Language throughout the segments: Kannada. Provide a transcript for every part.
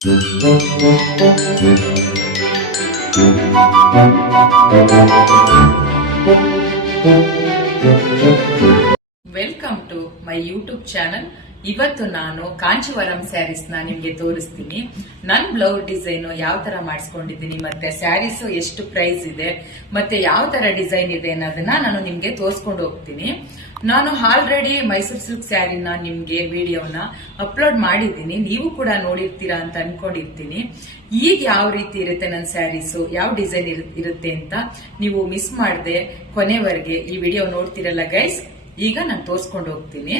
Welcome to my YouTube channel ಇವತ್ತು ನಾನು ಕಾಂಚಿವರಂ ಸ್ಯಾರೀಸ್ನ ನಿಮ್ಗೆ ತೋರಿಸ್ತೀನಿ. ನನ್ ಬ್ಲೌಸ್ ಡಿಸೈನ್ ಯಾವ ತರ ಮಾಡಿಸ್ಕೊಂಡಿದ್ದೀನಿ, ಮತ್ತೆ ಸ್ಯಾರೀಸ್ ಎಷ್ಟು ಪ್ರೈಸ್ ಇದೆ, ಮತ್ತೆ ಯಾವ ತರ ಡಿಸೈನ್ ಇದೆ ಅನ್ನೋದನ್ನ ನಾನು ನಿಮ್ಗೆ ತೋರಿಸ್ಕೊಂಡು ಹೋಗ್ತೀನಿ. ನಾನು ಆಲ್ರೆಡಿ ಮೈಸೂರು ಸಿಲ್ಕ್ ಸ್ಯಾರಿನ ನಿಮ್ಗೆ ವಿಡಿಯೋನ ಅಪ್ಲೋಡ್ ಮಾಡಿದ್ದೀನಿ. ನೀವು ಕೂಡ ನೋಡಿರ್ತೀರಾ ಅಂತ ಅನ್ಕೊಂಡಿರ್ತೀನಿ. ಈಗ ಯಾವ ರೀತಿ ಇರುತ್ತೆ ನನ್ನ ಸ್ಯಾರೀಸು ಯಾವ ಡಿಸೈನ್ ಇರುತ್ತೆ ಅಂತ ನೀವು ಮಿಸ್ ಮಾಡದೆ ಕೊನೆವರೆಗೆ ಈ ವಿಡಿಯೋ ನೋಡ್ತಿರಲ್ಲ ಗೈಸ್ ಈಗ ನಾನು ತೋರಿಸ್ಕೊಂಡು ಹೋಗ್ತೀನಿ.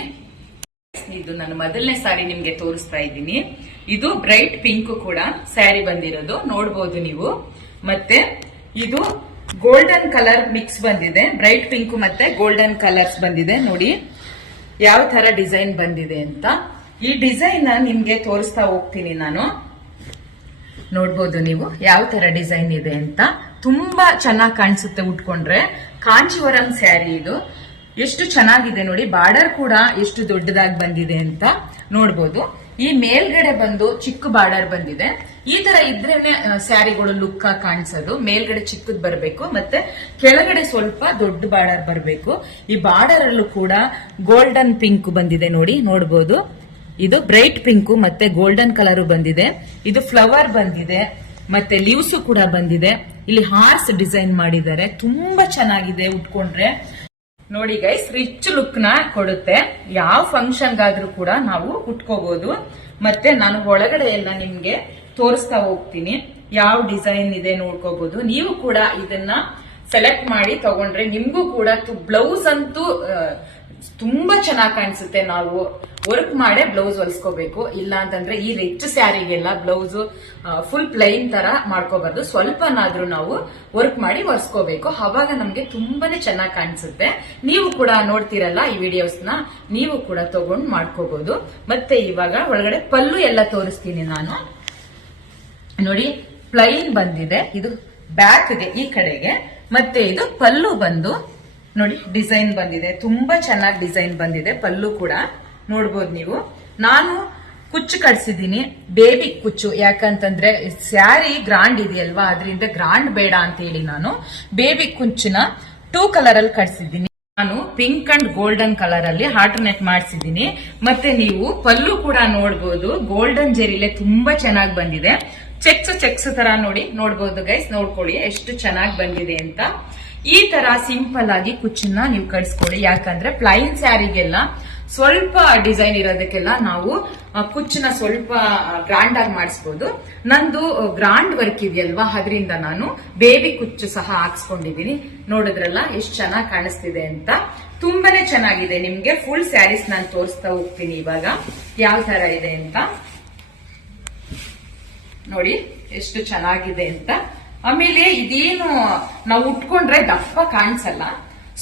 ಇದು ನಾನು ಮೊದಲನೇ ಸಾರಿ ನಿಮ್ಗೆ ತೋರಿಸ್ತಾ ಇದ್ದೀನಿ. ಇದು ಬ್ರೈಟ್ ಪಿಂಕ್ ಕೂಡ ಸ್ಯಾರಿ ಬಂದಿರೋದು. ನೋಡ್ಬೋದು ನೀವು. ಮತ್ತೆ ಇದು ಗೋಲ್ಡನ್ ಕಲರ್ ಮಿಕ್ಸ್ ಬಂದಿದೆ. ಬ್ರೈಟ್ ಪಿಂಕ್ ಮತ್ತೆ ಗೋಲ್ಡನ್ ಕಲರ್ಸ್ ಬಂದಿದೆ. ನೋಡಿ, ಯಾವ ತರ ಡಿಸೈನ್ ಬಂದಿದೆ ಅಂತ. ಈ ಡಿಸೈನ್ ನಿಮ್ಗೆ ತೋರಿಸ್ತಾ ಹೋಗ್ತೀನಿ ನಾನು. ನೋಡ್ಬೋದು ನೀವು ಯಾವ ತರ ಡಿಸೈನ್ ಇದೆ ಅಂತ. ತುಂಬಾ ಚೆನ್ನಾಗಿ ಕಾಣಿಸುತ್ತೆ ಉಟ್ಕೊಂಡ್ರೆ. ಕಾಂಚಿವರಂ ಸ್ಯಾರಿ ಇದು. ಎಷ್ಟು ಚೆನ್ನಾಗಿದೆ ನೋಡಿ, ಬಾರ್ಡರ್ ಕೂಡ ಎಷ್ಟು ದೊಡ್ಡದಾಗಿ ಬಂದಿದೆ ಅಂತ ನೋಡ್ಬೋದು. ಈ ಮೇಲ್ಗಡೆ ಬಂದು ಚಿಕ್ಕ ಬಾರ್ಡರ್ ಬಂದಿದೆ. ಈ ತರ ಇದ್ರೇನೆ ಸ್ಯಾರಿಗಳು ಲುಕ್ ಕಾಣಿಸೋದು. ಮೇಲ್ಗಡೆ ಚಿಕ್ಕದ್ ಬರಬೇಕು, ಮತ್ತೆ ಕೆಳಗಡೆ ಸ್ವಲ್ಪ ದೊಡ್ಡ ಬಾರ್ಡರ್ ಬರಬೇಕು. ಈ ಬಾರ್ಡರ್ ಅಲ್ಲೂ ಕೂಡ ಗೋಲ್ಡನ್ ಪಿಂಕ್ ಬಂದಿದೆ ನೋಡಿ, ನೋಡ್ಬೋದು. ಇದು ಬ್ರೈಟ್ ಪಿಂಕ್, ಮತ್ತೆ ಗೋಲ್ಡನ್ ಕಲರ್ ಬಂದಿದೆ. ಇದು ಫ್ಲವರ್ ಬಂದಿದೆ, ಮತ್ತೆ ಲೀವ್ಸ್ ಕೂಡ ಬಂದಿದೆ. ಇಲ್ಲಿ ಹಾರ್ಸ್ ಡಿಸೈನ್ ಮಾಡಿದ್ದಾರೆ. ತುಂಬಾ ಚೆನ್ನಾಗಿದೆ ಉಟ್ಕೊಂಡ್ರೆ. ನೋಡಿ ಗೈಸ್ ರಿಚ್ ಲುಕ್ನ ಕೊಡುತ್ತೆ. ಯಾವ ಫಂಕ್ಷನ್ ಗಾದ್ರೂ ಕೂಡ ನಾವು ಉಟ್ಕೋಬಹುದು ಮತ್ತೆ ನಾನು ಒಳಗಡೆ ಎಲ್ಲ ನಿಮ್ಗೆ ತೋರಿಸ್ತಾ ಹೋಗ್ತೀನಿ. ಯಾವ ಡಿಸೈನ್ ಇದೆ ನೋಡ್ಕೋಬಹುದು ನೀವು ಕೂಡ ಇದನ್ನ ಸೆಲೆಕ್ಟ್ ಮಾಡಿ ತಗೊಂಡ್ರೆ ನಿಮ್ಗೂ ಕೂಡ ಬ್ಲೌಸ್ ಅಂತೂ ತುಂಬಾ ಚೆನ್ನಾಗಿ ಕಾಣಿಸುತ್ತೆ ನಾವು. ವರ್ಕ್ ಮಾಡೇ ಬ್ಲೌಸ್ ಹೊಲ್ಸ್ಕೋಬೇಕು. ಇಲ್ಲ ಅಂತಂದ್ರೆ ಈ ರಿಚ್ ಸ್ಯಾರಿಗೆಲ್ಲ ಬ್ಲೌಸ್ ಫುಲ್ ಪ್ಲೈನ್ ತರ ಮಾಡ್ಕೋಬಾರ್ದು. ಸ್ವಲ್ಪನಾದ್ರೂ ನಾವು ವರ್ಕ್ ಮಾಡಿ ಹೊಲ್ಸ್ಕೋಬೇಕು. ಅವಾಗ ನಮ್ಗೆ ತುಂಬಾನೇ ಚೆನ್ನಾಗಿ ಕಾಣಿಸುತ್ತೆ. ನೀವು ಕೂಡ ನೋಡ್ತಿರಲ್ಲ ಈ ವಿಡಿಯೋಸ್ ನೀವು ಕೂಡ ತಗೊಂಡ್ ಮಾಡ್ಕೋಬಹುದು ಮತ್ತೆ ಇವಾಗ ಒಳಗಡೆ ಪಲ್ಲು ಎಲ್ಲ ತೋರಿಸ್ತೀನಿ ನಾನು. ನೋಡಿ ಪ್ಲೈನ್ ಬಂದಿದೆ. ಇದು ಬ್ಯಾಕ್ಗೆ ಈ ಕಡೆಗೆ. ಮತ್ತೆ ಇದು ಪಲ್ಲು ಬಂದು ನೋಡಿ ಡಿಸೈನ್ ಬಂದಿದೆ. ತುಂಬಾ ಚೆನ್ನಾಗಿ ಡಿಸೈನ್ ಬಂದಿದೆ ಪಲ್ಲು ಕೂಡ. ನೋಡ್ಬೋದು ನೀವು. ನಾನು ಕುಚ್ಚು ಕಟ್ಸಿದ್ದೀನಿ ಬೇಬಿ ಕುಚ್ಚು. ಯಾಕಂತಂದ್ರೆ, ಸ್ಯಾರಿ ಗ್ರಾಂಡ್ ಇದೆಯಲ್ವಾ? ಅದರಿಂದ ಗ್ರಾಂಡ್ ಬೇಡ ಅಂತ ಹೇಳಿ ನಾನು. ಬೇಬಿ ಕುಂಚಿನ ಟೂ ಕಲರ್ ಅಲ್ಲಿ ಕಟ್ಸಿದ್ದೀನಿ. ನಾನು ಪಿಂಕ್ ಅಂಡ್ ಗೋಲ್ಡನ್ ಕಲರ್ ಅಲ್ಲಿ ಆಲ್ಟರ್ನೇಟ್ ಮಾಡಿಸಿದ್ದೀನಿ. ಮತ್ತೆ ನೀವು ಪಲ್ಲು ಕೂಡ ನೋಡ್ಬೋದು. ಗೋಲ್ಡನ್ ಜೆರಿಲೆ ತುಂಬಾ ಚೆನ್ನಾಗಿ ಬಂದಿದೆ. ಚೆಕ್ಸ್ ಚೆಕ್ಸ್ ತರ ನೋಡಿ, ನೋಡ್ಬೋದು ಗೈಸ್ ನೋಡ್ಕೊಳ್ಳಿ. ಎಷ್ಟು ಚೆನ್ನಾಗಿ ಬಂದಿದೆ ಅಂತ. ಈ ತರ ಸಿಂಪಲ್ ಆಗಿ ಕುಚ್ಚನ್ನ ನೀವು ಕಟ್ಸ್ಕೊಳ್ಳಿ ಯಾಕಂದ್ರೆ ಪ್ಲೈನ್ ಸ್ಯಾರಿಗೆಲ್ಲ ಸ್ವಲ್ಪ ಡಿಸೈನ್ ಇರೋದಕ್ಕೆಲ್ಲ ನಾವು ಕುಚ್ಚನ್ನ ಸ್ವಲ್ಪ ಗ್ರಾಂಡ್ ಆಗಿ ಮಾಡಿಸ್ಬೋದು. ನಂದು ಗ್ರಾಂಡ್ ವರ್ಕ್ ಇದೆಯಲ್ವಾ? ಅದರಿಂದ ನಾನು ಬೇಬಿ ಕುಚ್ಚು ಸಹ ಹಾಕ್ಸ್ಕೊಂಡಿದೀನಿ. ನೋಡಿದ್ರಲ್ಲ, ಎಷ್ಟು ಚೆನ್ನಾಗಿ ಕಾಣಿಸ್ತಿದೆ ಅಂತ. ತುಂಬಾನೇ ಚೆನ್ನಾಗಿದೆ. ನಿಮ್ಗೆ ಫುಲ್ ಸ್ಯಾರೀಸ್ ನಾನು ತೋರಿಸ್ತಾ ಹೋಗ್ತೀನಿ ಇವಾಗ. ಯಾವ ತರ ಇದೆ ಅಂತ. ನೋಡಿ, ಎಷ್ಟು ಚೆನ್ನಾಗಿದೆ ಅಂತ. ಆಮೇಲೆ ಇದೇನು ನಾವು ಉಟ್ಕೊಂಡ್ರೆ ದಪ್ಪ ಕಾಣಿಸಲ್ಲ.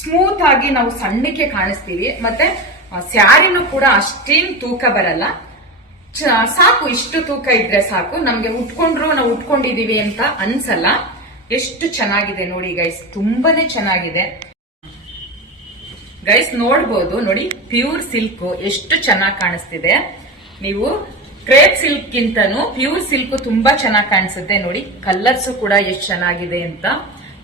ಸ್ಮೂತ್ ಆಗಿ ನಾವು ಸಣ್ಣಕ್ಕೆ ಕಾಣಿಸ್ತೀವಿ. ಮತ್ತೆ ಸ್ಯಾರಿನೂ ಕೂಡ ಅಷ್ಟೇನು ತೂಕ ಬರಲ್ಲ. ಸಾಕು, ಇಷ್ಟು ತೂಕ ಇದ್ರೆ ಸಾಕು. ನಮ್ಗೆ ಉಟ್ಕೊಂಡ್ರು ನಾವು ಉಟ್ಕೊಂಡಿದೀವಿ ಅಂತ ಅನ್ಸಲ್ಲ. ಎಷ್ಟು ಚೆನ್ನಾಗಿದೆ ನೋಡಿ ಗೈಸ್ ತುಂಬಾನೇ ಚೆನ್ನಾಗಿದೆ. ಗೈಸ್ ನೋಡ್ಬೋದು, ನೋಡಿ ಪ್ಯೂರ್ ಸಿಲ್ಕ್ ಎಷ್ಟು ಚೆನ್ನಾಗಿ ಕಾಣಿಸ್ತಿದೆ. ನೀವು ಕ್ರೇಪ್ ಸಿಲ್ಕ್ ಗಿಂತನೂ ಪ್ಯೂರ್ ಸಿಲ್ಕ್ ತುಂಬಾ ಚೆನ್ನಾಗಿ ಕಾಣಿಸುತ್ತೆ. ನೋಡಿ ಕಲರ್ಸ್ ಕೂಡ ಎಷ್ಟು ಚೆನ್ನಾಗಿದೆ ಅಂತ.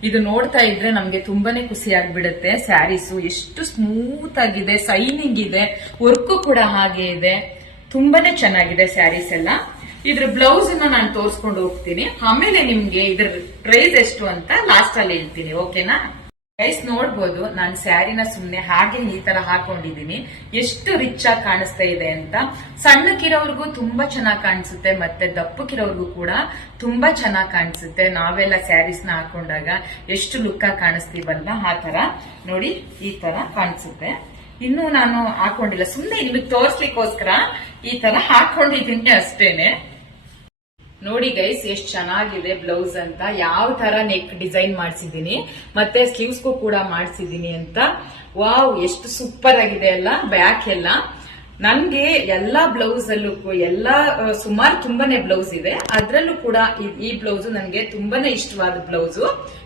ಇದು ನೋಡ್ತಾ ಇದ್ರೆ ನಮ್ಗೆ ತುಂಬಾನೇ ಖುಷಿ ಆಗ್ಬಿಡುತ್ತೆ. ಸ್ಯಾರೀಸು ಎಷ್ಟು ಸ್ಮೂತ್ ಆಗಿದೆ ಸೈನಿಂಗ್ ಇದೆ ವರ್ಕ್ ಕೂಡ ಹಾಗೆ ಇದೆ. ತುಂಬಾನೇ ಚೆನ್ನಾಗಿದೆ ಸ್ಯಾರೀಸ್ ಎಲ್ಲ. ಇದ್ರ ಬ್ಲೌಸ್ ನಾನು ತೋರಿಸ್ಕೊಂಡು ಹೋಗ್ತೀನಿ. ಆಮೇಲೆ ನಿಮ್ಗೆ ಇದ್ರ ಪ್ರೈಸ್ ಎಷ್ಟು ಅಂತ ಲಾಸ್ಟ್ ಅಲ್ಲಿ ಹೇಳ್ತೀನಿ ಓಕೆನಾ ಗೈಸ್ ನೋಡ್ಬೋದು, ನಾನು ಸ್ಯಾರಿನ ಸುಮ್ನೆ ಹಾಗೆ ಈ ತರ ಹಾಕೊಂಡಿದೀನಿ ಎಷ್ಟು ರಿಚ್ ಆಗಿ ಕಾಣಿಸ್ತಾ ಇದೆ ಅಂತ. ಸಣ್ಣಕ್ಕಿರೋರ್ಗು ತುಂಬಾ ಚೆನ್ನಾಗಿ ಕಾಣಿಸುತ್ತೆ, ಮತ್ತೆ ದಪ್ಪಕ್ಕಿರೋರ್ಗು ಕೂಡ ತುಂಬಾ ಚೆನ್ನಾಗಿ ಕಾಣಿಸುತ್ತೆ. ನಾವೆಲ್ಲ ಸ್ಯಾರೀಸ್ ಹಾಕೊಂಡಾಗ ಎಷ್ಟು ಲುಕ್ ಆಗಿ ಕಾಣಿಸ್ತೀವಲ್ಲ, ಆ ತರ. ನೋಡಿ, ಈ ತರ ಕಾಣಿಸುತ್ತೆ. ಇನ್ನು ನಾನು ಹಾಕೊಂಡಿಲ್ಲ. ಸುಮ್ನೆ ನಿಮಗೆ ತೋರ್ಸ್ಲಿಕ್ಕೋಸ್ಕರ ಈ ತರ ಹಾಕೊಂಡಿದ್ದೀನಿ ಅಷ್ಟೇನೆ. ನೋಡಿ ಗೈಸ್ ಎಷ್ಟು ಚೆನ್ನಾಗಿದೆ ಬ್ಲೌಸ್ ಅಂತ. ಯಾವ ತರ ನೆಕ್ ಡಿಸೈನ್ ಮಾಡಿಸಿದೀನಿ ಮತ್ತೆ ಸ್ಲೀವ್ಸ್ಗೂ ಕೂಡ ಮಾಡಿಸಿದೀನಿ ಅಂತ. ವಾವ್ ಎಷ್ಟು ಸೂಪರ್ ಆಗಿದೆ ಅಲ್ಲ ಬ್ಯಾಕ್ ಎಲ್ಲ. ನನ್ಗೆ ಎಲ್ಲಾ ಬ್ಲೌಸ್ ಅಲ್ಲೂ ಎಲ್ಲಾ ಸುಮಾರು ತುಂಬಾನೇ ಬ್ಲೌಸ್ ಇದೆ. ಅದ್ರಲ್ಲೂ ಕೂಡ ಈ- ಬ್ಲೌಸ್ ನನ್ಗೆ ತುಂಬಾನೇ ಇಷ್ಟವಾದ ಬ್ಲೌಸ್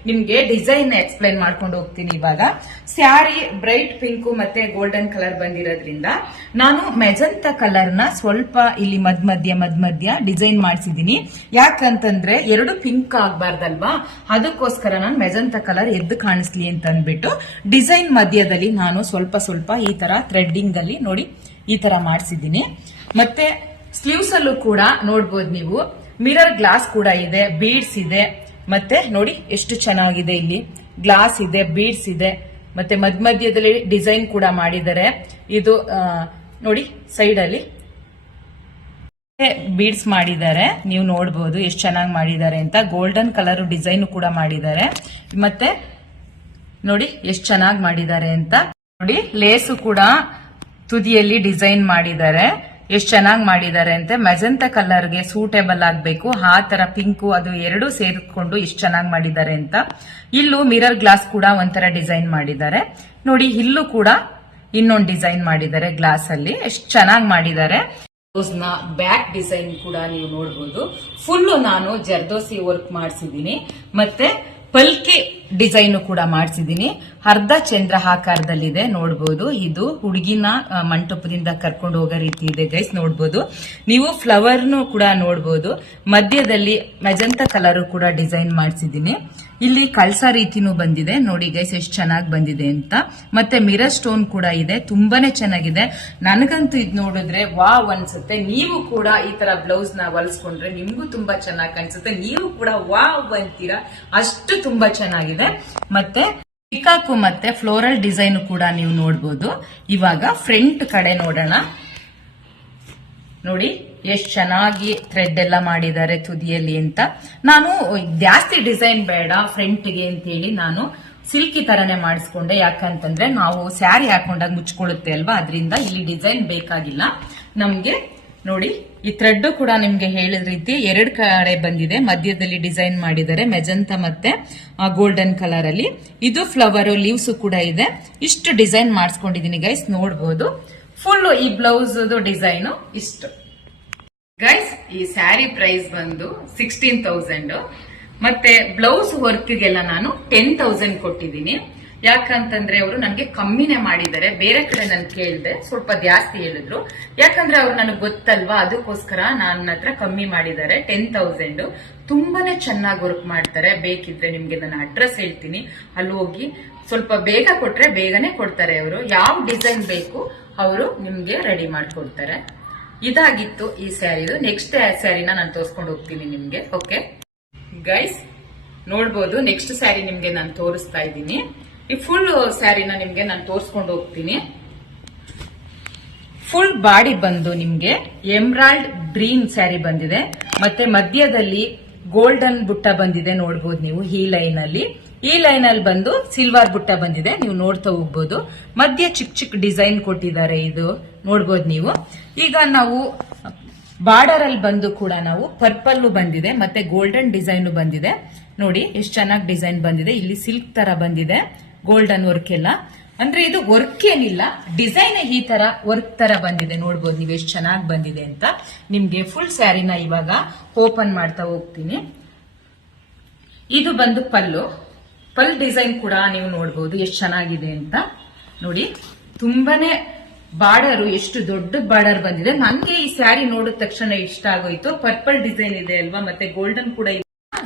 ನಿಮ್ಗೆ ಡಿಸೈನ್ ಎಕ್ಸ್ಪ್ಲೈನ್ ಮಾಡ್ಕೊಂಡು ಹೋಗ್ತೀನಿ ಇವಾಗ. ಸ್ಯಾರಿ ಬ್ರೈಟ್ ಪಿಂಕ್ ಮತ್ತೆ ಗೋಲ್ಡನ್ ಕಲರ್ ಬಂದಿರೋದ್ರಿಂದ ನಾನು ಮೆಜಂತ ಕಲರ್ನ ಸ್ವಲ್ಪ ಇಲ್ಲಿ ಮದ್ ಮಧ್ಯ ಮದ್ ಮಧ್ಯ ಡಿಸೈನ್ ಮಾಡಿಸಿದೀನಿ ಯಾಕಂತಂದ್ರೆ ಎರಡು ಪಿಂಕ್ ಆಗ್ಬಾರ್ದಲ್ವಾ? ಅದಕ್ಕೋಸ್ಕರ ನಾನು ಮೆಜಂತ ಕಲರ್ ಎದ್ದು ಕಾಣಿಸ್ಲಿ ಅಂತ ಅಂದ್ಬಿಟ್ಟು ಡಿಸೈನ್ ಮಧ್ಯದಲ್ಲಿ ನಾನು ಸ್ವಲ್ಪ ಸ್ವಲ್ಪ ಈ ತರ ಥ್ರೆಡ್ಡಿಂಗ್ ಅಲ್ಲಿ ನೋಡಿ ಈ ತರ ಮಾಡಿಸಿದ್ದೀನಿ. ಮತ್ತೆ ಸ್ಲೀವ್ಸ್ ಅಲ್ಲೂ ಕೂಡ ನೋಡ್ಬೋದು ನೀವು. ಮಿರರ್ ಗ್ಲಾಸ್ ಕೂಡ ಇದೆ ಬೀಡ್ಸ್ ಇದೆ. ಮತ್ತೆ ನೋಡಿ ಎಷ್ಟು ಚೆನ್ನಾಗಿದೆ ಇಲ್ಲಿ. ಗ್ಲಾಸ್ ಇದೆ ಬೀಡ್ಸ್ ಇದೆ. ಮತ್ತೆ ಮಧ್ಯ ಮಧ್ಯದಲ್ಲಿ ಡಿಸೈನ್ ಕೂಡ ಮಾಡಿದ್ದಾರೆ. ಇದು ನೋಡಿ ಸೈಡ್ ಅಲ್ಲಿ. ಬೀಡ್ಸ್ ಮಾಡಿದ್ದಾರೆ. ನೀವು ನೋಡಬಹುದು ಎಷ್ಟು ಚೆನ್ನಾಗಿ ಮಾಡಿದ್ದಾರೆ ಅಂತ. ಗೋಲ್ಡನ್ ಕಲರ್ ಡಿಸೈನ್ ಕೂಡ ಮಾಡಿದ್ದಾರೆ. ಮತ್ತೆ ನೋಡಿ ಎಷ್ಟು ಚೆನ್ನಾಗಿ ಮಾಡಿದ್ದಾರೆ ಅಂತ. ನೋಡಿ ಲೇಸು ಕೂಡ ತುದಿಯಲ್ಲಿ ಡಿಸೈನ್ ಮಾಡಿದ್ದಾರೆ. ಎಷ್ಟು ಚೆನ್ನಾಗಿ ಮಾಡಿದ್ದಾರೆ ಅಂತ? ಮೆಜೆಂತ ಕಲರ್ಗೆ ಸೂಟೇಬಲ್ ಆಗಬೇಕು. ಆ ತರ ಪಿಂಕು ಅದು ಎರಡು ಸೇರಿಕೊಂಡು ಎಷ್ಟು ಚೆನ್ನಾಗಿ ಮಾಡಿದ್ದಾರೆ ಅಂತ. ಇಲ್ಲೂ ಮಿರರ್ ಗ್ಲಾಸ್ ಕೂಡ ಒಂಥರ ಡಿಸೈನ್ ಮಾಡಿದ್ದಾರೆ. ನೋಡಿ, ಇಲ್ಲೂ ಕೂಡ ಇನ್ನೊಂದು ಡಿಸೈನ್ ಮಾಡಿದ್ದಾರೆ ಗ್ಲಾಸ್ ಅಲ್ಲಿ. ಎಷ್ಟು ಚೆನ್ನಾಗಿ ಮಾಡಿದ್ದಾರೆ. ಬ್ಯಾಕ್ ಡಿಸೈನ್ ಕೂಡ ನೀವು ನೋಡಬಹುದು ಫುಲ್ ನಾನು ಜರ್ದೋಸಿ ವರ್ಕ್ ಮಾಡಿಸಿದೀನಿ ಮತ್ತೆ ಪಲ್ಕೆ ಡಿಸೈನ್ ಕೂಡ ಮಾಡಿಸಿದೀನಿ ಅರ್ಧ ಚಂದ್ರ ಆಕಾರದಲ್ಲಿದೆ ನೋಡಬಹುದು ಇದು ಹುಡುಗಿನ ಮಂಟಪದಿಂದ ಕರ್ಕೊಂಡು ಹೋಗೋ ರೀತಿ ಇದೆ ಗೈಸ್ ನೋಡಬಹುದು ನೀವು ಫ್ಲವರ್ನು ಕೂಡ ನೋಡಬಹುದು ಮಧ್ಯದಲ್ಲಿ ಮೆಜಂತ ಕಲರ್ ಕೂಡ ಡಿಸೈನ್ ಮಾಡಿಸಿದೀನಿ ಇಲ್ಲಿ ಕಳ್ಸ ರೀತಿನೂ ಬಂದಿದೆ. ನೋಡಿ ಗೈಸ್ ಎಷ್ಟು ಚೆನ್ನಾಗಿ ಬಂದಿದೆ ಅಂತ. ಮತ್ತೆ ಮಿರರ್ ಸ್ಟೋನ್ ಕೂಡ ಇದೆ. ತುಂಬಾನೇ ಚೆನ್ನಾಗಿದೆ. ನನಗಂತೂ ಇದು ನೋಡಿದ್ರೆ ವಾವ್ ಅನ್ಸುತ್ತೆ. ನೀವು ಕೂಡ ಈ ತರ ಬ್ಲೌಸ್ನ ಹೊಲಿಸ್ಕೊಂಡ್ರೆ ನಿಮ್ಗೂ ತುಂಬಾ ಚೆನ್ನಾಗಿ ಕಾಣಿಸುತ್ತೆ. ನೀವು ಕೂಡ ವಾವ್ ಅಂತೀರಾ? ಅಷ್ಟು ತುಂಬಾ ಚೆನ್ನಾಗಿದೆ. ಮತ್ತೆ ಪಿಕಾಕು ಮತ್ತೆ ಫ್ಲೋರಲ್ ಡಿಸೈನ್ ಕೂಡ ನೀವು ನೋಡಬಹುದು ಇವಾಗ ಫ್ರಂಟ್ ಕಡೆ ನೋಡೋಣ. ನೋಡಿ, ಎಷ್ಟು ಚೆನ್ನಾಗಿ ಥ್ರೆಡ್ ಎಲ್ಲ ಮಾಡಿದ್ದಾರೆ ತುದಿಯಲ್ಲಿ ಅಂತ. ನಾನು ಜಾಸ್ತಿ ಡಿಸೈನ್ ಬೇಡ ಫ್ರಂಟ್ಗೆ ಅಂತೇಳಿ ನಾನು ಸಿಲ್ಕಿ ತರನೇ ಮಾಡಿಸ್ಕೊಂಡೆ. ಯಾಕಂತಂದ್ರೆ ನಾವು ಸ್ಯಾರಿ ಹಾಕೊಂಡಾಗ ಮುಚ್ಕೊಳ್ಳುತ್ತೆ ಅಲ್ವಾ? ಅದರಿಂದ ಇಲ್ಲಿ ಡಿಸೈನ್ ಬೇಕಾಗಿಲ್ಲ. ನಮಗೆ ನೋಡಿ, ಈ ಥ್ರೆಡ್ ಕೂಡ ನಿಮ್ಗೆ ಹೇಳಿದ ರೀತಿ ಎರಡು ಕಡೆ ಬಂದಿದೆ. ಮಧ್ಯದಲ್ಲಿ ಡಿಸೈನ್ ಮಾಡಿದ್ದಾರೆ ಮೆಜಂತ ಮತ್ತೆ ಗೋಲ್ಡನ್ ಕಲರ್ ಅಲ್ಲಿ. ಇದು ಫ್ಲವರ್ ಲೀವ್ಸ್ ಕೂಡ ಇದೆ. ಇಷ್ಟು ಡಿಸೈನ್ ಮಾಡಿಸ್ಕೊಂಡಿದೀನಿ ಗೈಸ್ ನೋಡಬಹುದು ಫುಲ್ ಈ ಬ್ಲೌಸ್ ಡಿಸೈನ್ ಇಷ್ಟು. ಗೈಸ್ ಈ ಸ್ಯಾರಿ ಪ್ರೈಸ್ ಬಂದು ಸಿಕ್ಸ್ಟೀನ್ ತೌಸಂಡ್ ಮತ್ತೆ ಬ್ಲೌಸ್ ವರ್ಕ್ಗೆಲ್ಲ ನಾನು ಟೆನ್ ತೌಸಂಡ್ ಕೊಟ್ಟಿದ್ದೀನಿ. ಯಾಕಂತಂದ್ರೆ ಅವರು ನನಗೆ ಕಮ್ಮಿನೇ ಮಾಡಿದ್ದಾರೆ. ಬೇರೆ ಕಡೆ ನಾನು ಕೇಳಿದೆ, ಸ್ವಲ್ಪ ಜಾಸ್ತಿ ಹೇಳಿದ್ರು. ಯಾಕಂದ್ರೆ ಅವ್ರು ನನಗೆ ಗೊತ್ತಲ್ವಾ, ಅದಕ್ಕೋಸ್ಕರ ನನ್ನ ಹತ್ರ ಕಮ್ಮಿ ಮಾಡಿದ್ದಾರೆ ಟೆನ್ ತೌಸಂಡ್ ತುಂಬಾನೇ ಚೆನ್ನಾಗಿ ವರ್ಕ್ ಮಾಡ್ತಾರೆ. ಬೇಕಿದ್ರೆ ನಿಮ್ಗೆ ನನ್ನ ಅಡ್ರೆಸ್ ಹೇಳ್ತೀನಿ. ಅಲ್ಲಿ ಹೋಗಿ ಸ್ವಲ್ಪ ಬೇಗ ಕೊಟ್ರೆ ಬೇಗನೆ ಕೊಡ್ತಾರೆ ಅವರು. ಯಾವ ಡಿಸೈನ್ ಬೇಕು ಅವರು ನಿಮ್ಗೆ ರೆಡಿ ಮಾಡಿಕೊಡ್ತಾರೆ. ಇದಾಗಿತ್ತು ಈ ಸ್ಯಾರಿದು ನೆಕ್ಸ್ಟ್ ಸ್ಯಾರಿನ ನಾನು ತೋರಿಸ್ಕೊಂಡು ಹೋಗ್ತೀನಿ ನಿಮ್ಗೆ ಓಕೆ ಗೈಸ್ ನೋಡ್ಬೋದು ನೆಕ್ಸ್ಟ್ ಸ್ಯಾರಿ ನಿಮ್ಗೆ ನಾನು ತೋರಿಸ್ತಾ ಇದ್ದೀನಿ. ಈ ಫುಲ್ ಸ್ಯಾರಿನ ನಿಮ್ಗೆ ನಾನು ತೋರಿಸ್ಕೊಂಡು ಹೋಗ್ತೀನಿ. ಫುಲ್ ಬಾಡಿ ಬಂದು ನಿಮ್ಗೆ ಎಮ್ರಾಲ್ಡ್ ಗ್ರೀನ್ ಸ್ಯಾರಿ ಬಂದಿದೆ. ಮತ್ತೆ ಮಧ್ಯದಲ್ಲಿ ಗೋಲ್ಡನ್ ಬುಟ್ಟ ಬಂದಿದೆ ನೋಡ್ಬೋದು ನೀವು ಈ ಲೈನ್ ಅಲ್ಲಿ. ಈ ಲೈನ್ ಬಂದು ಸಿಲ್ವರ್ ಬುಟ್ಟ ಬಂದಿದೆ, ನೀವು ನೋಡ್ತಾ ಹೋಗ್ಬೋದು. ಮಧ್ಯ ಚಿಕ್ಕ ಚಿಕ್ಕ ಡಿಸೈನ್ ಕೊಟ್ಟಿದ್ದಾರೆ ಇದು, ನೋಡ್ಬೋದು ನೀವು. ಈಗ ನಾವು ಬಾರ್ಡರ್ ಅಲ್ಲಿ ಬಂದು ಕೂಡ ನಾವು ಪರ್ಪಲ್ ಬಂದಿದೆ, ಮತ್ತೆ ಗೋಲ್ಡನ್ ಡಿಸೈನ್ ಬಂದಿದೆ. ನೋಡಿ, ಎಷ್ಟು ಚೆನ್ನಾಗಿ ಡಿಸೈನ್ ಬಂದಿದೆ. ಇಲ್ಲಿ ಸಿಲ್ಕ್ ತರ ಬಂದಿದೆ, ಗೋಲ್ಡನ್ ವರ್ಕ್ ಎಲ್ಲ. ಅಂದ್ರೆ ಇದು ವರ್ಕ್ ಏನಿಲ್ಲ, ಡಿಸೈನ್ ಈ ತರ ವರ್ಕ್ ತರ ಬಂದಿದೆ. ನೋಡ್ಬೋದು ನೀವು ಎಷ್ಟು ಚೆನ್ನಾಗಿ ಬಂದಿದೆ ಅಂತ. ನಿಮ್ಗೆ ಫುಲ್ ಸ್ಯಾರಿನ ಇವಾಗ ಓಪನ್ ಮಾಡ್ತಾ ಹೋಗ್ತೀನಿ. ಇದು ಬಂದು ಪಲ್ಲು. ಪಲ್ ಡಿಸೈನ್ ಕೂಡ ನೀವು ನೋಡ್ಬೋದು ಎಷ್ಟು ಚೆನ್ನಾಗಿದೆ ಅಂತ. ನೋಡಿ, ತುಂಬಾನೇ ಬಾರ್ಡರ್, ಎಷ್ಟು ದೊಡ್ಡ ಬಾರ್ಡರ್ ಬಂದಿದೆ. ನನಗೆ ಈ ಸ್ಯಾರಿ ನೋಡಿದ ತಕ್ಷಣ ಇಷ್ಟ ಆಗೋಯ್ತು. ಪರ್ಪಲ್ ಡಿಸೈನ್ ಇದೆ ಅಲ್ವಾ, ಮತ್ತೆ ಗೋಲ್ಡನ್ ಕೂಡ ಇದೆ.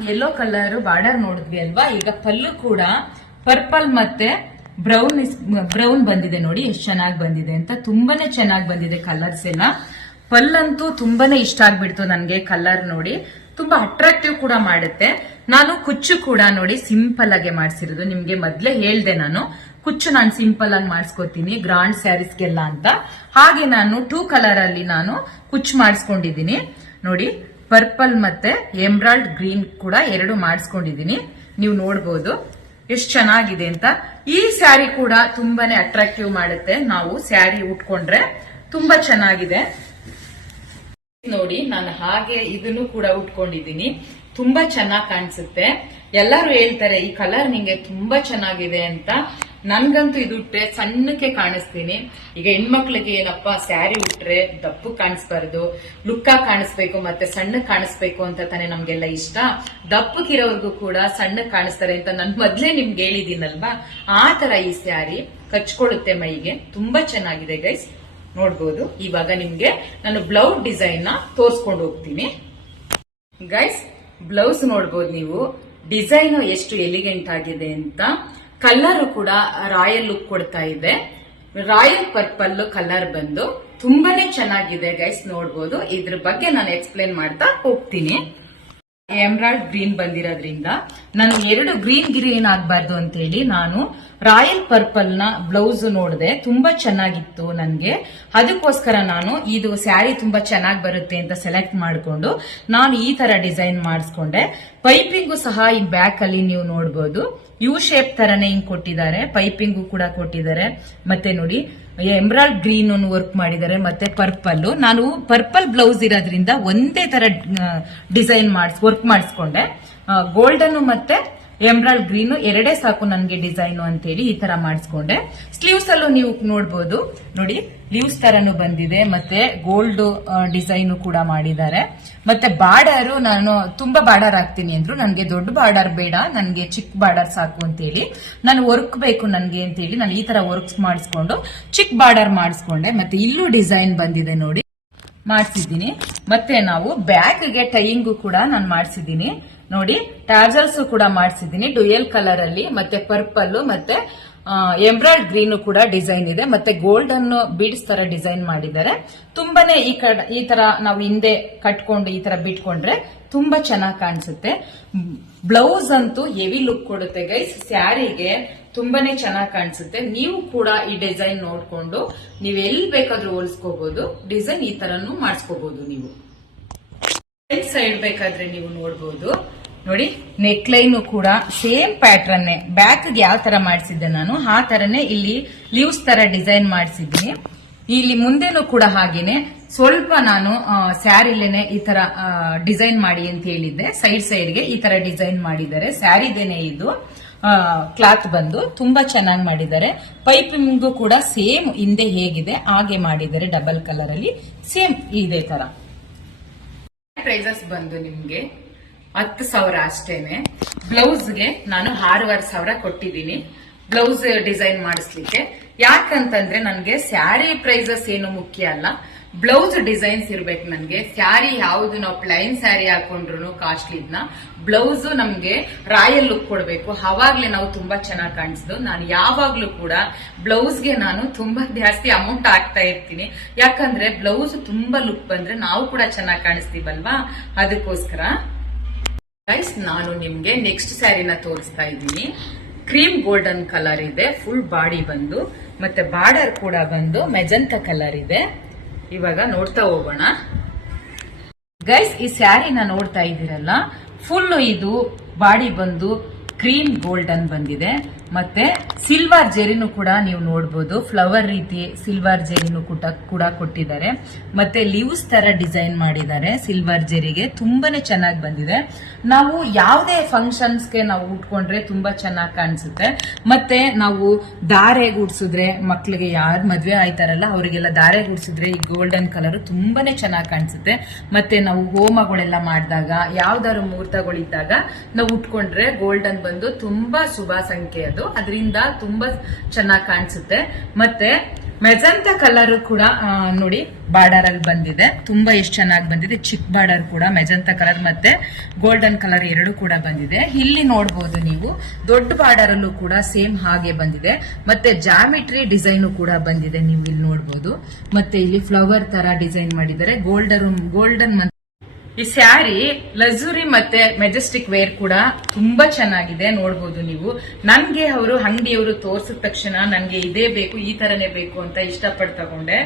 ಯೆಲ್ಲೋ ಕಲರ್ ಬಾರ್ಡರ್ ನೋಡಿದ್ವಿ ಅಲ್ವಾ? ಈಗ ಪಲ್ಲು ಕೂಡ ಪರ್ಪಲ್ ಮತ್ತೆ ಬ್ರೌನ್ ಬ್ರೌನ್ ಬಂದಿದೆ ನೋಡಿ, ಎಷ್ಟು ಚೆನ್ನಾಗಿ ಬಂದಿದೆ ಅಂತ. ತುಂಬಾನೇ ಚೆನ್ನಾಗಿ ಬಂದಿದೆ ಕಲರ್ಸ್ ಎಲ್ಲ. ಪಲ್ಲಂತೂ ತುಂಬಾನೇ ಇಷ್ಟ ಆಗ್ಬಿಡ್ತು ನನಗೆ ಕಲರ್ ನೋಡಿ. ತುಂಬಾ ಅಟ್ರಾಕ್ಟಿವ್ ಕೂಡ ಮಾಡುತ್ತೆ. ನಾನು ಕುಚ್ಚು ಕೂಡ ನೋಡಿ ಸಿಂಪಲ್ ಆಗಿ ಮಾಡಿಸಿರೋದು. ನಿಮ್ಗೆ ಮೊದ್ಲೇ ಹೇಳ್ದೆ ನಾನು. ಕುಚ್ಚು ನಾನು ಸಿಂಪಲ್ ಆಗಿ ಮಾಡಿಸ್ಕೊತೀನಿ ಗ್ರಾಂಡ್ ಸ್ಯಾರೀಸ್ಗೆಲ್ಲ ಅಂತ. ಹಾಗೆ ನಾನು ಟೂ ಕಲರ್ ಅಲ್ಲಿ ನಾನು ಕುಚ್ಚು ಮಾಡಿಸ್ಕೊಂಡಿದ್ದೀನಿ. ನೋಡಿ ಪರ್ಪಲ್ ಮತ್ತೆ ಎಮ್ರಾಲ್ಡ್ ಗ್ರೀನ್ ಕೂಡ ಎರಡು ಮಾಡಿಸ್ಕೊಂಡಿದ್ದೀನಿ. ನೀವು ನೋಡ್ಬೋದು ಎಷ್ಟು ಚೆನ್ನಾಗಿದೆ ಅಂತ. ಈ ಸ್ಯಾರಿ ಕೂಡ ತುಂಬಾನೇ ಅಟ್ರಾಕ್ಟಿವ್ ಮಾಡುತ್ತೆ. ನಾವು ಸ್ಯಾರಿ ಉಟ್ಕೊಂಡ್ರೆ ತುಂಬಾ ಚೆನ್ನಾಗಿದೆ. ನೋಡಿ, ನಾನು ಹಾಗೆ ಇದನ್ನು ಕೂಡ ಉಟ್ಕೊಂಡಿದ್ದೀನಿ. ತುಂಬಾ ಚೆನ್ನಾಗಿ ಕಾಣಿಸುತ್ತೆ. ಎಲ್ಲರೂ ಹೇಳ್ತಾರೆ, ಈ ಕಲರ್ ನಿಂಗೆ ತುಂಬಾ ಚೆನ್ನಾಗಿದೆ ಅಂತ. ನನ್ಗಂತೂ ಇದು ಉಟ್ರೆ ಸಣ್ಣಕ್ಕೆ ಕಾಣಿಸ್ತೀನಿ. ಈಗ ಹೆಣ್ಮಕ್ಳಿಗೆ ಏನಪ್ಪ ಸ್ಯಾರಿ ಉಟ್ರೆ ದಪ್ಪು ಕಾಣಿಸ್ಬಾರ್ದು ಲುಕ್ಕ ಕಾಣಿಸ್ಬೇಕು, ಮತ್ತೆ ಸಣ್ಣ ಕಾಣಿಸ್ಬೇಕು ಅಂತ ತಾನೇ ನಮ್ಗೆಲ್ಲ ಇಷ್ಟ. ದಪ್ಪಕ್ಕಿರೋರ್ಗು ಕೂಡ ಸಣ್ಣ ಕಾಣಿಸ್ತಾರೆ ಅಂತ ನನ್ ಮೊದ್ಲೇ ನಿಮ್ಗೆ ಹೇಳಿದೀನಲ್ವಾ ಆ ತರ ಈ ಸ್ಯಾರಿ ಕಚ್ಕೊಳ್ಳುತ್ತೆ ಮೈಗೆ. ತುಂಬಾ ಚೆನ್ನಾಗಿದೆ ಗೈಸ್ ನೋಡ್ಬೋದು. ಇವಾಗ ನಿಮ್ಗೆ ನಾನು ಬ್ಲೌಸ್ ಡಿಸೈನ್ನ ತೋರ್ಸ್ಕೊಂಡು ಹೋಗ್ತೀನಿ. ಗೈಸ್ ಬ್ಲೌಸ್ ನೋಡ್ಬೋದು ನೀವು. ಡಿಸೈನ್ ಎಷ್ಟು ಎಲಿಗೆಂಟ್ ಆಗಿದೆ ಅಂತ. ಕಲರ್ ಕೂಡ ರಾಯಲ್ ಲುಕ್ ಕೊಡ್ತಾ ಇದೆ. ರಾಯಲ್ ಪರ್ಪಲ್ ಕಲರ್ ಬಂದು ತುಂಬಾನೇ ಚೆನ್ನಾಗಿದೆ ಗೈಸ್ ನೋಡ್ಬೋದು. ಇದ್ರ ಬಗ್ಗೆ ನಾನು ಎಕ್ಸ್ಪ್ಲೇನ್ ಮಾಡ್ತಾ ಹೋಗ್ತೀನಿ. ಎಮ್ರಾಲ್ಡ್ ಗ್ರೀನ್ ಬಂದಿರೋದ್ರಿಂದ ನಾನು ಎರಡು ಗ್ರೀನ್ ಗ್ರೀನ್ ಆಗ್ಬಾರ್ದು ಅಂತ ಹೇಳಿ ನಾನು ರಾಯಲ್ ಪರ್ಪಲ್ನ ಬ್ಲೌಸ್ ನೋಡಿದೆ, ತುಂಬಾ ಚೆನ್ನಾಗಿತ್ತು ನನ್ಗೆ. ಅದಕ್ಕೋಸ್ಕರ ನಾನು ಇದು ಸ್ಯಾರಿ ತುಂಬಾ ಚೆನ್ನಾಗಿ ಬರುತ್ತೆ ಅಂತ ಸೆಲೆಕ್ಟ್ ಮಾಡಿಕೊಂಡು ನಾನು ಈ ತರ ಡಿಸೈನ್ ಮಾಡಿಸ್ಕೊಂಡೆ. ಪೈಪಿಂಗು ಸಹ ಈ ಬ್ಯಾಕ್ ಅಲ್ಲಿ ನೀವು ನೋಡಬಹುದು ಯು ಶೇಪ್ ತರನೇ ಹಿಂಗ್ ಕೊಟ್ಟಿದ್ದಾರೆ, ಪೈಪಿಂಗು ಕೂಡ ಕೊಟ್ಟಿದ್ದಾರೆ. ಮತ್ತೆ ನೋಡಿ ಎಮ್ರಾಲ್ಡ್ ಗ್ರೀನ್ ವರ್ಕ್ ಮಾಡಿದ್ದಾರೆ, ಮತ್ತೆ ಪರ್ಪಲ್ ನಾನು ಪರ್ಪಲ್ ಬ್ಲೌಸ್ ಇರೋದ್ರಿಂದ ಒಂದೇ ತರ ಡಿಸೈನ್ ಮಾಡಿಸ್ ವರ್ಕ್ ಮಾಡಿಸ್ಕೊಂಡೆ. ಗೋಲ್ಡನ್ ಮತ್ತೆ ಎಂಬ್ರಾಯ್ಡ್ ಗ್ರೀನ್ ಎರಡೇ ಸಾಕು ನನಗೆ ಡಿಸೈನ್ ಅಂತೇಳಿ ಈ ತರ ಮಾಡಿಸ್ಕೊಂಡೆ. ಸ್ಲೀವ್ಸ್ ಅಲ್ಲೂ ನೀವು ನೋಡ್ಬೋದು. ನೋಡಿ ಲೀವ್ಸ್ ತರನು ಬಂದಿದೆ, ಮತ್ತೆ ಗೋಲ್ಡ್ ಡಿಸೈನ್ ಕೂಡ ಮಾಡಿದ್ದಾರೆ. ಮತ್ತೆ ಬಾರ್ಡರ್ ನಾನು ತುಂಬಾ ಬಾರ್ಡರ್ ಹಾಕ್ತೀನಿ ಅಂದ್ರು, ನನಗೆ ದೊಡ್ಡ ಬಾರ್ಡರ್ ಬೇಡ, ನನಗೆ ಚಿಕ್ಕ ಬಾರ್ಡರ್ ಸಾಕು ಅಂತೇಳಿ. ನಾನು ವರ್ಕ್ ಬೇಕು ನನಗೆ ಅಂತೇಳಿ ನಾನು ಈ ತರ ವರ್ಕ್ಸ್ ಮಾಡಿಸ್ಕೊಂಡು ಚಿಕ್ಕ ಬಾರ್ಡರ್ ಮಾಡಿಸ್ಕೊಂಡೆ. ಮತ್ತೆ ಇಲ್ಲೂ ಡಿಸೈನ್ ಬಂದಿದೆ ನೋಡಿ. ಮಾಡಿಸಿದ್ದೀನಿ. ಮತ್ತೆ ನಾವು ಬ್ಯಾಗ್ಗೆ ಟೈಯಿಂಗು ಕೂಡ ನಾನು ಮಾಡಿಸಿದ್ದೀನಿ. ನೋಡಿ ಟ್ರಾಜರ್ಸ್ ಕೂಡ ಮಾಡಿಸಿದ್ದೀನಿ ಡುಯಲ್ ಕಲರ್ ಅಲ್ಲಿ, ಮತ್ತೆ ಪರ್ಪಲ್ ಮತ್ತೆ ಎಂಬ್ರಾಯ್ಡ್ ಗ್ರೀನ್ ಕೂಡ ಡಿಸೈನ್ ಇದೆ. ಮತ್ತೆ ಗೋಲ್ಡನ್ ಬೀಡ್ಸ್ ತರ ಡಿಸೈನ್ ಮಾಡಿದ್ದಾರೆ. ತುಂಬಾನೇ ಈ ಕಡೆ, ಈ ತರ ನಾವು ಹಿಂದೆ ಕಟ್ಕೊಂಡು ಈ ತರ ಬಿಟ್ಕೊಂಡ್ರೆ ತುಂಬಾ ಚೆನ್ನಾಗಿ ಕಾಣಿಸುತ್ತೆ. ಬ್ಲೌಸ್ ಅಂತೂ ಹೆವಿ ಲುಕ್ ಕೊಡುತ್ತೆ ಗೈಸ್. ಸ್ಯಾರಿಗೆ ತುಂಬಾನೇ ಚೆನ್ನಾಗಿ ಕಾಣಿಸುತ್ತೆ. ನೀವು ಕೂಡ ಈ ಡಿಸೈನ್ ನೋಡ್ಕೊಂಡು ನೀವು ಎಲ್ಲಿ ಬೇಕಾದ್ರೂ ಹೋಲಿಸ್ಕೋಬಹುದು ಡಿಸೈನ್ ಈ ತರನು ಮಾಡಿಸ್ಕೋಬಹುದು ನೀವು. ಸೈಡ್ ಬೇಕಾದ್ರೆ ನೀವು ನೋಡಬಹುದು ನೋಡಿ ನೆಕ್ ಲೈನ್ ಕೂಡ ಸೇಮ್ ಪ್ಯಾಟ್ರನ್ ಬ್ಯಾಕ್ ಯಾವ ತರ ಮಾಡಿಸಿದ್ದೆ ನಾನು? ಆ ತರನೇ ಇಲ್ಲಿ ಲೀವ್ಸ್ ತರ ಡಿಸೈನ್ ಮಾಡಿಸಿದ್ದೀನಿ. ಇಲ್ಲಿ ಮುಂದೆನೂ ಕೂಡ ಹಾಗೇನೆ. ಸ್ವಲ್ಪ ನಾನು ಸ್ಯಾರಿಲೇನೆ ಈ ತರ ಡಿಸೈನ್ ಮಾಡಿ ಅಂತ ಹೇಳಿದ್ದೆ. ಸೈಡ್ ಸೈಡ್ಗೆ ಈ ತರ ಡಿಸೈನ್ ಮಾಡಿದ್ದಾರೆ. ಸ್ಯಾರಿದೇನೆ ಇದು. ಕ್ಲಾತ್ ಬಂದು ತುಂಬಾ ಚೆನ್ನಾಗಿ ಮಾಡಿದ್ದಾರೆ. ಪೈಪಿಂಗು ಕೂಡ ಸೇಮ್ ಹಿಂದೆ ಹೇಗಿದೆ. ಹಾಗೆ ಮಾಡಿದ್ದಾರೆ ಡಬಲ್ ಕಲರ್ ಅಲ್ಲಿ. ಸೇಮ್ ಇದೇ ತರ. ಪ್ರೈಸಸ್ ಬಂದು ನಿಮ್ಗೆ ಹತ್ತು ಸಾವಿರ ಅಷ್ಟೇನೆ. ಬ್ಲೌಸ್ಗೆ ನಾನು ಆರೂವರೆ ಸಾವಿರ ಕೊಟ್ಟಿದ್ದೀನಿ. ಬ್ಲೌಸ್ ಡಿಸೈನ್ ಮಾಡಿಸ್ಲಿಕ್ಕೆ. ಯಾಕಂತಂದ್ರೆ ನನಗೆ ಸ್ಯಾರಿ ಪ್ರೈಸಸ್ ಏನು ಮುಖ್ಯ ಅಲ್ಲ. ಬ್ಲೌಸ್ ಡಿಸೈನ್ಸ್ ಇರ್ಬೇಕು ನನಗೆ. ಸ್ಯಾರಿ ಯಾವ್ದು ನಾವು ಪ್ಲೈನ್ ಸ್ಯಾರಿ ಹಾಕೊಂಡ್ರು ಕಾಸ್ಟ್ಲಿದ್ನ ಬ್ಲೌಸ್ ನಮ್ಗೆ ರಾಯಲ್ ಲುಕ್ ಕೊಡಬೇಕು. ಅವಾಗ್ಲೇ ನಾವು ತುಂಬಾ ಚೆನ್ನಾಗಿ ಕಾಣಿಸ್ದು ನಾನು ಯಾವಾಗ್ಲೂ ಕೂಡ ಬ್ಲೌಸ್ಗೆ ನಾನು ತುಂಬಾ ಜಾಸ್ತಿ ಅಮೌಂಟ್ ಹಾಕ್ತಾ ಇರ್ತೀನಿ. ಯಾಕಂದ್ರೆ ಬ್ಲೌಸ್ ತುಂಬಾ ಲುಕ್ ಬಂದ್ರೆ ನಾವು ಕೂಡ ಚೆನ್ನಾಗಿ ಕಾಣಿಸ್ತೀವಲ್ವಾ? ಅದಕ್ಕೋಸ್ಕರ. ಗೈಸ್ ನಾನು ನಿಮ್ಗೆ ನೆಕ್ಸ್ಟ್ ಸ್ಯಾರಿನ ತೋರಿಸ್ತಾ ಇದ್ದೀನಿ. ಕ್ರೀಮ್ ಗೋಲ್ಡನ್ ಕಲರ್ ಇದೆ ಫುಲ್ ಬಾಡಿ ಬಂದು. ಮತ್ತೆ ಬಾರ್ಡರ್ ಕೂಡ ಬಂದು ಮೆಜಂತ ಕಲರ್ ಇದೆ. ಇವಾಗ ನೋಡ್ತಾ ಹೋಗೋಣ. ಗೈಸ್ ಈ ಸ್ಯಾರಿನ ನೋಡ್ತಾ ಇದ್ದೀರಲ್ಲ? ಫುಲ್ ಇದು ಬಾಡಿ ಬಂದು ಕ್ರೀಮ್ ಗೋಲ್ಡನ್ ಬಂದಿದೆ. ಮತ್ತೆ ಸಿಲ್ವರ್ ಜೆರಿನು ಕೂಡ ನೀವು ನೋಡಬಹುದು ಫ್ಲವರ್ ರೀತಿ ಸಿಲ್ವರ್ ಜೆರಿನು ಕೂಡ ಕೂಡ ಕೊಟ್ಟಿದ್ದಾರೆ. ಮತ್ತೆ ಲೀವ್ಸ್ ತರ ಡಿಸೈನ್ ಮಾಡಿದ್ದಾರೆ ಸಿಲ್ವರ್ ಜೆರಿಗೆ ತುಂಬಾನೇ ಚೆನ್ನಾಗಿ ಬಂದಿದೆ. ನಾವು ಯಾವುದೇ ಫಂಕ್ಷನ್ಸ್ಗೆ ನಾವು ಉಟ್ಕೊಂಡ್ರೆ ತುಂಬಾ ಚೆನ್ನಾಗಿ ಕಾಣಿಸುತ್ತೆ. ಮತ್ತೆ ನಾವು ದಾರೆ ಗುಡ್ಸಿದ್ರೆ ಮಕ್ಳಿಗೆ ಯಾರು ಮದ್ವೆ ಆಯ್ತಾರಲ್ಲ, ಅವರಿಗೆಲ್ಲ ದಾರೆ ಗುಡ್ಸಿದ್ರೆ ಈ ಗೋಲ್ಡನ್ ಕಲರ್ ತುಂಬಾನೇ ಚೆನ್ನಾಗಿ ಕಾಣಿಸುತ್ತೆ. ಮತ್ತೆ ನಾವು ಹೋಮಗಳೆಲ್ಲ ಮಾಡಿದಾಗ, ಯಾವ್ದಾದ್ರು ಮುಹೂರ್ತಗಳಿದ್ದಾಗ ನಾವು ಉಟ್ಕೊಂಡ್ರೆ ಗೋಲ್ಡನ್ ಬಂದು ತುಂಬಾ ಶುಭ ಸಂಖ್ಯೆ ಅದು ಅದರಿಂದ ತುಂಬಾ ಚೆನ್ನಾಗಿ ಕಾಣಿಸುತ್ತೆ. ಮತ್ತೆ ಮೆಜಂತ ಕಲರ್ ಕೂಡ ನೋಡಿ ಬಾರ್ಡರ್ ಅಲ್ಲಿ ಬಂದಿದೆ. ತುಂಬಾ ಎಷ್ಟು ಚೆನ್ನಾಗಿ ಬಂದಿದೆ. ಚಿಕ್ ಬಾರ್ಡರ್ ಕೂಡ, ಮೆಜಂತ ಕಲರ್ ಮತ್ತೆ ಗೋಲ್ಡನ್ ಕಲರ್ ಎರಡು ಕೂಡ ಬಂದಿದೆ. ಇಲ್ಲಿ ನೋಡಬಹುದು ನೀವು, ದೊಡ್ಡ ಬಾರ್ಡರ್ ಅಲ್ಲೂ ಕೂಡ ಸೇಮ್ ಹಾಗೆ ಬಂದಿದೆ. ಮತ್ತೆ ಜಾಮಿಟ್ರಿ ಡಿಸೈನ್ ಕೂಡ ಬಂದಿದೆ, ನೀವು ಇಲ್ಲಿ ನೋಡಬಹುದು ಮತ್ತೆ ಇಲ್ಲಿ ಫ್ಲವರ್ ತರ ಡಿಸೈನ್ ಮಾಡಿದ್ದಾರೆ. ಗೋಲ್ಡನ್ ಗೋಲ್ಡನ್ ಈ ಸ್ಯಾರಿ ಲಕ್ಸುರಿ ಮತ್ತೆ ಮೆಜೆಸ್ಟಿಕ್ ವೇರ್ ಕೂಡ ತುಂಬಾ ಚೆನ್ನಾಗಿದೆ, ನೋಡ್ಬೋದು ನೀವು. ನನ್ಗೆ ಅವರು ಅಂಗಡಿಯವರು ತೋರಿಸಿದ ತಕ್ಷಣ ನನ್ಗೆ ಇದೇ ಬೇಕು, ಈ ತರನೇ ಬೇಕು ಅಂತ ಇಷ್ಟಪಟ್ಟು ತಗೊಂಡೆ.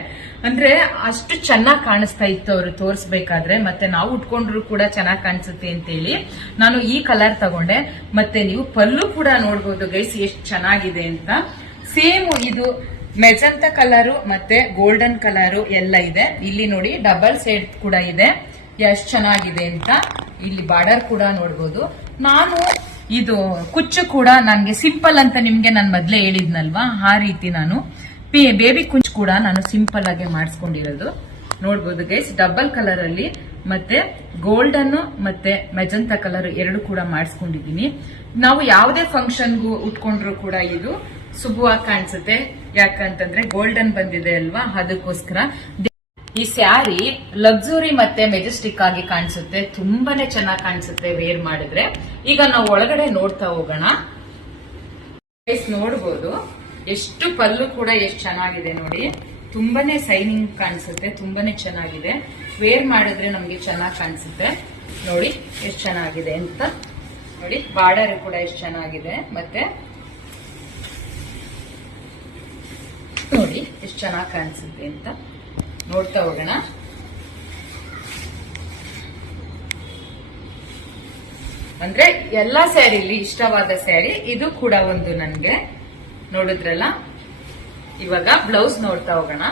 ಅಂದ್ರೆ ಅಷ್ಟು ಚೆನ್ನಾಗಿ ಕಾಣಿಸ್ತಾ ಇತ್ತು ಅವರು ತೋರಿಸ್ಬೇಕಾದ್ರೆ, ಮತ್ತೆ ನಾವು ಉಟ್ಕೊಂಡ್ರು ಕೂಡ ಚೆನ್ನಾಗಿ ಕಾಣಿಸುತ್ತೆ ಅಂತೇಳಿ ನಾನು ಈ ಕಲರ್ ತಗೊಂಡೆ. ಮತ್ತೆ ನೀವು ಪಲ್ಲು ಕೂಡ ನೋಡ್ಬೋದು, ಗೈಸ್ ಎಷ್ಟು ಚೆನ್ನಾಗಿದೆ ಅಂತ. ಸೇಮ್ ಇದು ಮೆಜಂತ ಕಲರು ಮತ್ತೆ ಗೋಲ್ಡನ್ ಕಲರು ಎಲ್ಲ ಇದೆ. ಇಲ್ಲಿ ನೋಡಿ ಡಬಲ್ ಸೈಡ್ ಕೂಡ ಇದೆ. ಎಷ್ಟು ಚೆನ್ನಾಗಿದೆ ಅಂತ ಇಲ್ಲಿ ಬಾರ್ಡರ್ ಕೂಡ ನೋಡ್ಬೋದು. ನಾನು ಇದು ಕುಚ್ಚು ಕೂಡ ನನಗೆ ಸಿಂಪಲ್ ಅಂತ ನಿಮ್ಗೆ ನಾನು ಮೊದ್ಲೇ ಹೇಳಿದ್ನಲ್ವಾ? ಆ ರೀತಿ ನಾನು ಬೇಬಿ ಕುಂಚ್ ಕೂಡ ನಾನು ಸಿಂಪಲ್ ಆಗಿ ಮಾಡಿಸ್ಕೊಂಡಿರೋದು. ನೋಡ್ಬೋದು ಗೈಸ್ ಡಬಲ್ ಕಲರ್ ಅಲ್ಲಿ ಮತ್ತೆ ಗೋಲ್ಡನ್ ಮತ್ತೆ ಮೆಜಂತಾ ಕಲರ್ ಎರಡು ಕೂಡ ಮಾಡಿಸ್ಕೊಂಡಿದೀನಿ ನಾವು ಯಾವುದೇ ಫಂಕ್ಷನ್ಗೂ ಉಟ್ಕೊಂಡ್ರು ಕೂಡ ಇದು ಸುಬುವಾಗಿ ಕಾಣಿಸುತ್ತೆ. ಯಾಕಂತಂದ್ರೆ ಗೋಲ್ಡನ್ ಬಂದಿದೆ ಅಲ್ವಾ? ಅದಕ್ಕೋಸ್ಕರ. ಈ ಸ್ಯಾರಿ ಲಕ್ಸುರಿ ಮತ್ತೆ ಮೆಜೆಸ್ಟಿಕ್ ಆಗಿ ಕಾಣಿಸುತ್ತೆ. ತುಂಬಾನೇ ಚೆನ್ನಾಗಿ ಕಾಣಿಸುತ್ತೆ ವೇರ್ ಮಾಡಿದ್ರೆ. ಈಗ ನಾವು ಒಳಗಡೆ ನೋಡ್ತಾ ಹೋಗೋಣ. ನೋಡ್ಬೋದು. ಎಷ್ಟು ಪಲ್ಲು ಕೂಡ ಎಷ್ಟು ಚೆನ್ನಾಗಿದೆ ನೋಡಿ. ತುಂಬಾನೇ ಸೈನಿಂಗ್ ಕಾಣಿಸುತ್ತೆ, ತುಂಬಾನೇ ಚೆನ್ನಾಗಿದೆ. ವೇರ್ ಮಾಡಿದ್ರೆ ನಮ್ಗೆ ಚೆನ್ನಾಗಿ ಕಾಣಿಸುತ್ತೆ. ನೋಡಿ, ಎಷ್ಟು ಚೆನ್ನಾಗಿದೆ ಅಂತ. ನೋಡಿ, ಬಾರ್ಡರ್ ಕೂಡ ಎಷ್ಟು ಚೆನ್ನಾಗಿದೆ. ಮತ್ತೆ ನೋಡಿ, ಎಷ್ಟು ಚೆನ್ನಾಗಿ ಕಾಣಿಸುತ್ತೆ ಅಂತ. ನೋಡ್ತಾ ಹೋಗೋಣ. ಅಂದ್ರೆ ಎಲ್ಲಾ ಸ್ಯಾರಿಲಿ ಇಷ್ಟವಾದ ಸ್ಯಾರಿ, ಇದು ಕೂಡ ಒಂದು ನನ್ಗೆ. ನೋಡಿದ್ರಲ್ಲ? ಇವಾಗ ಬ್ಲೌಸ್ ನೋಡ್ತಾ ಹೋಗೋಣ.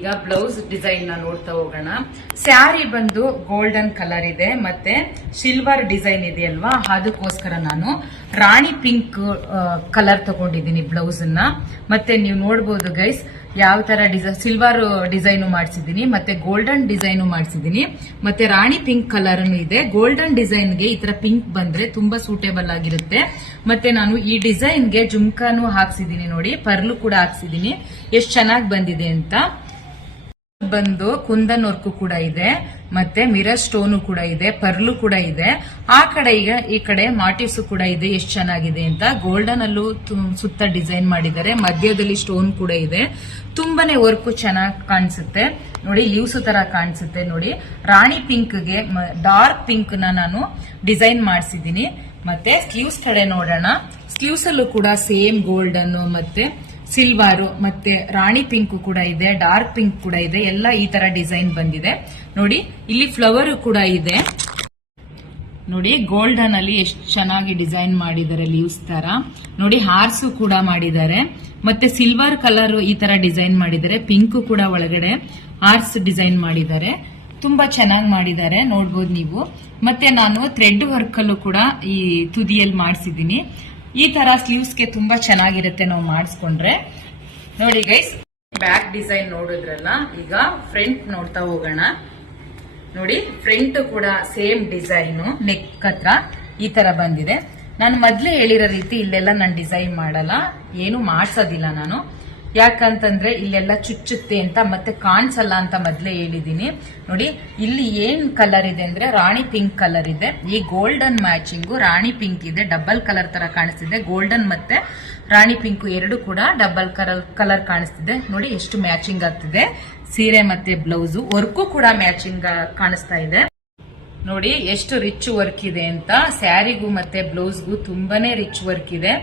ಈಗ ಬ್ಲೌಸ್ ಡಿಸೈನ್ನ ನೋಡ್ತಾ ಹೋಗೋಣ. ಸ್ಯಾರಿ ಬಂದು ಗೋಲ್ಡನ್ ಕಲರ್ ಇದೆ, ಮತ್ತೆ ಸಿಲ್ವರ್ ಡಿಸೈನ್ ಇದೆಯಲ್ವಾ ಅದಕ್ಕೋಸ್ಕರ ನಾನು ರಾಣಿ ಪಿಂಕ್ ಕಲರ್ ತಗೊಂಡಿದ್ದೀನಿ ಬ್ಲೌಸ್ ಅನ್ನ. ಮತ್ತೆ ನೀವು ನೋಡ್ಬೋದು ಗೈಸ್ ಯಾವ ತರ ಡಿಸೈನ್ ಸಿಲ್ವರ್ ಡಿಸೈನು ಮಾಡಿಸಿದ್ದೀನಿ, ಮತ್ತೆ ಗೋಲ್ಡನ್ ಡಿಸೈನು ಮಾಡಿಸಿದ್ದೀನಿ. ಮತ್ತೆ ರಾಣಿ ಪಿಂಕ್ ಕಲರ್ ಇದೆ. ಗೋಲ್ಡನ್ ಡಿಸೈನ್ಗೆ ಈ ತರ ಪಿಂಕ್ ಬಂದ್ರೆ ತುಂಬಾ ಸೂಟೇಬಲ್ ಆಗಿರುತ್ತೆ. ಮತ್ತೆ ನಾನು ಈ ಡಿಸೈನ್ಗೆ ಜುಮ್ಕಾನು ಹಾಕ್ಸಿದ್ದೀನಿ ನೋಡಿ, ಪರ್ಲು ಕೂಡ ಹಾಕ್ಸಿದ್ದೀನಿ. ಎಷ್ಟು ಚೆನ್ನಾಗಿ ಬಂದಿದೆ ಅಂತ. ಬಂದು ಕುಂದನ್ ವರ್ಕು ಕೂಡ ಇದೆ, ಮತ್ತೆ ಮಿರರ್ ಸ್ಟೋನು ಕೂಡ ಇದೆ, ಪರ್ಲು ಕೂಡ ಇದೆ. ಆ ಕಡೆ ಈಗ, ಈ ಕಡೆ ಮಾಟಿವ್ಸ್ ಕೂಡ ಇದೆ, ಎಷ್ಟು ಚೆನ್ನಾಗಿದೆ ಅಂತ. ಗೋಲ್ಡನ್ ಅಲ್ಲೂ ಸುತ್ತ ಡಿಸೈನ್ ಮಾಡಿದ್ದಾರೆ. ಮಧ್ಯದಲ್ಲಿ ಸ್ಟೋನ್ ಕೂಡ ಇದೆ. ತುಂಬಾನೇ ವರ್ಕ್ ಚೆನ್ನಾಗಿ ಕಾಣಿಸುತ್ತೆ. ನೋಡಿ, ಲೀವ್ಸ್ ತರ ಕಾಣಿಸುತ್ತೆ, ನೋಡಿ. ರಾಣಿ ಪಿಂಕ್ಗೆ ಡಾರ್ಕ್ ಪಿಂಕ್ನ ನಾನು ಡಿಸೈನ್ ಮಾಡಿಸಿದ್ದೀನಿ. ಮತ್ತೆ ಸ್ಲೀವ್ಸ್ ಕಡೆ ನೋಡೋಣ. ಸ್ಲೀವ್ಸ್ ಅಲ್ಲೂ ಕೂಡ ಸೇಮ್ ಗೋಲ್ಡನ್ ಮತ್ತೆ ಸಿಲ್ವಾರು, ಮತ್ತೆ ರಾಣಿ ಪಿಂಕ್ ಕೂಡ ಇದೆ, ಡಾರ್ಕ್ ಪಿಂಕ್ ಕೂಡ ಇದೆ, ಎಲ್ಲ ಈ ತರ ಡಿಸೈನ್ ಬಂದಿದೆ. ನೋಡಿ, ಇಲ್ಲಿ ಫ್ಲವರ್ ಕೂಡ ಇದೆ. ನೋಡಿ, ಗೋಲ್ಡನ್ ಅಲ್ಲಿ ಎಷ್ಟು ಚೆನ್ನಾಗಿ ಡಿಸೈನ್ ಮಾಡಿದ್ದಾರೆ ಲೀವ್ಸ್ ತರ. ನೋಡಿ, ಹಾರ್ಸು ಕೂಡ ಮಾಡಿದ್ದಾರೆ. ಮತ್ತೆ ಸಿಲ್ವರ್ ಕಲರ್ ಈ ತರ ಡಿಸೈನ್ ಮಾಡಿದ್ದಾರೆ. ಪಿಂಕ್ ಕೂಡ ಒಳಗಡೆ ಹಾರ್ಸ್ ಡಿಸೈನ್ ಮಾಡಿದ್ದಾರೆ. ತುಂಬಾ ಚೆನ್ನಾಗಿ ಮಾಡಿದ್ದಾರೆ, ನೋಡ್ಬೋದು ನೀವು. ಮತ್ತೆ ನಾನು ಥ್ರೆಡ್ ವರ್ಕ್ ಅಲ್ಲೂ ಕೂಡ ಈ ತುದಿಯಲ್ಲಿ ಮಾಡಿಸಿದ್ದೀನಿ. ಈ ತರ ಸ್ಲೀವ್ಸ್ಗೆ ತುಂಬಾ ಚೆನ್ನಾಗಿರುತ್ತೆ ನಾವು ಮಾಡಿಸ್ಕೊಂಡ್ರೆ. ನೋಡಿ ಗೈಸ್ ಬ್ಯಾಕ್ ಡಿಸೈನ್ ನೋಡಿದ್ರಲ್ಲ, ಈಗ ಫ್ರಂಟ್ ನೋಡ್ತಾ ಹೋಗೋಣ. ನೋಡಿ ಫ್ರಂಟ್ ಕೂಡ ಸೇಮ್ ಡಿಸೈನ್ ನೆಕ್ ಹತ್ರ ಈ ತರ ಬಂದಿದೆ. ನಾನು ಮೊದ್ಲೇ ಹೇಳಿರೋ ರೀತಿ ಇಲ್ಲೆಲ್ಲ ನಾನು ಡಿಸೈನ್ ಮಾಡಲ್ಲ, ಏನು ಮಾಡ್ಸೋದಿಲ್ಲ ನಾನು. ಯಾಕಂತಂದ್ರೆ ಇಲ್ಲೆಲ್ಲ ಚುಚ್ಚುತ್ತೆ ಅಂತ ಮತ್ತೆ ಕಾಣಿಸಲ್ಲ ಅಂತ ಮೊದಲೇ ಹೇಳಿದೀನಿ. ನೋಡಿ, ಇಲ್ಲಿ ಏನ್ ಕಲರ್ ಇದೆ ಅಂದ್ರೆ ರಾಣಿ ಪಿಂಕ್ ಕಲರ್ ಇದೆ. ಈ ಗೋಲ್ಡನ್ ಮ್ಯಾಚಿಂಗು ರಾಣಿ ಪಿಂಕ್ ಇದೆ ಡಬಲ್ ಕಲರ್ ತರ ಕಾಣಿಸ್ತಿದೆ. ಗೋಲ್ಡನ್ ಮತ್ತೆ ರಾಣಿ ಪಿಂಕ್ ಎರಡು ಕೂಡ ಡಬಲ್ ಕಲರ್ ಕಲರ್ ಕಾಣಿಸ್ತಿದೆ. ನೋಡಿ, ಎಷ್ಟು ಮ್ಯಾಚಿಂಗ್ ಆಗ್ತಿದೆ. ಸೀರೆ ಮತ್ತೆ ಬ್ಲೌಸು ವರ್ಕು ಕೂಡ ಮ್ಯಾಚಿಂಗ್ ಕಾಣಿಸ್ತಾ ಇದೆ. ನೋಡಿ, ಎಷ್ಟು ರಿಚ್ ವರ್ಕ್ ಇದೆ ಅಂತ. ಸ್ಯಾರಿಗೂ ಮತ್ತೆ ಬ್ಲೌಸ್ಗೂ ತುಂಬಾನೇ ರಿಚ್ ವರ್ಕ್ ಇದೆ.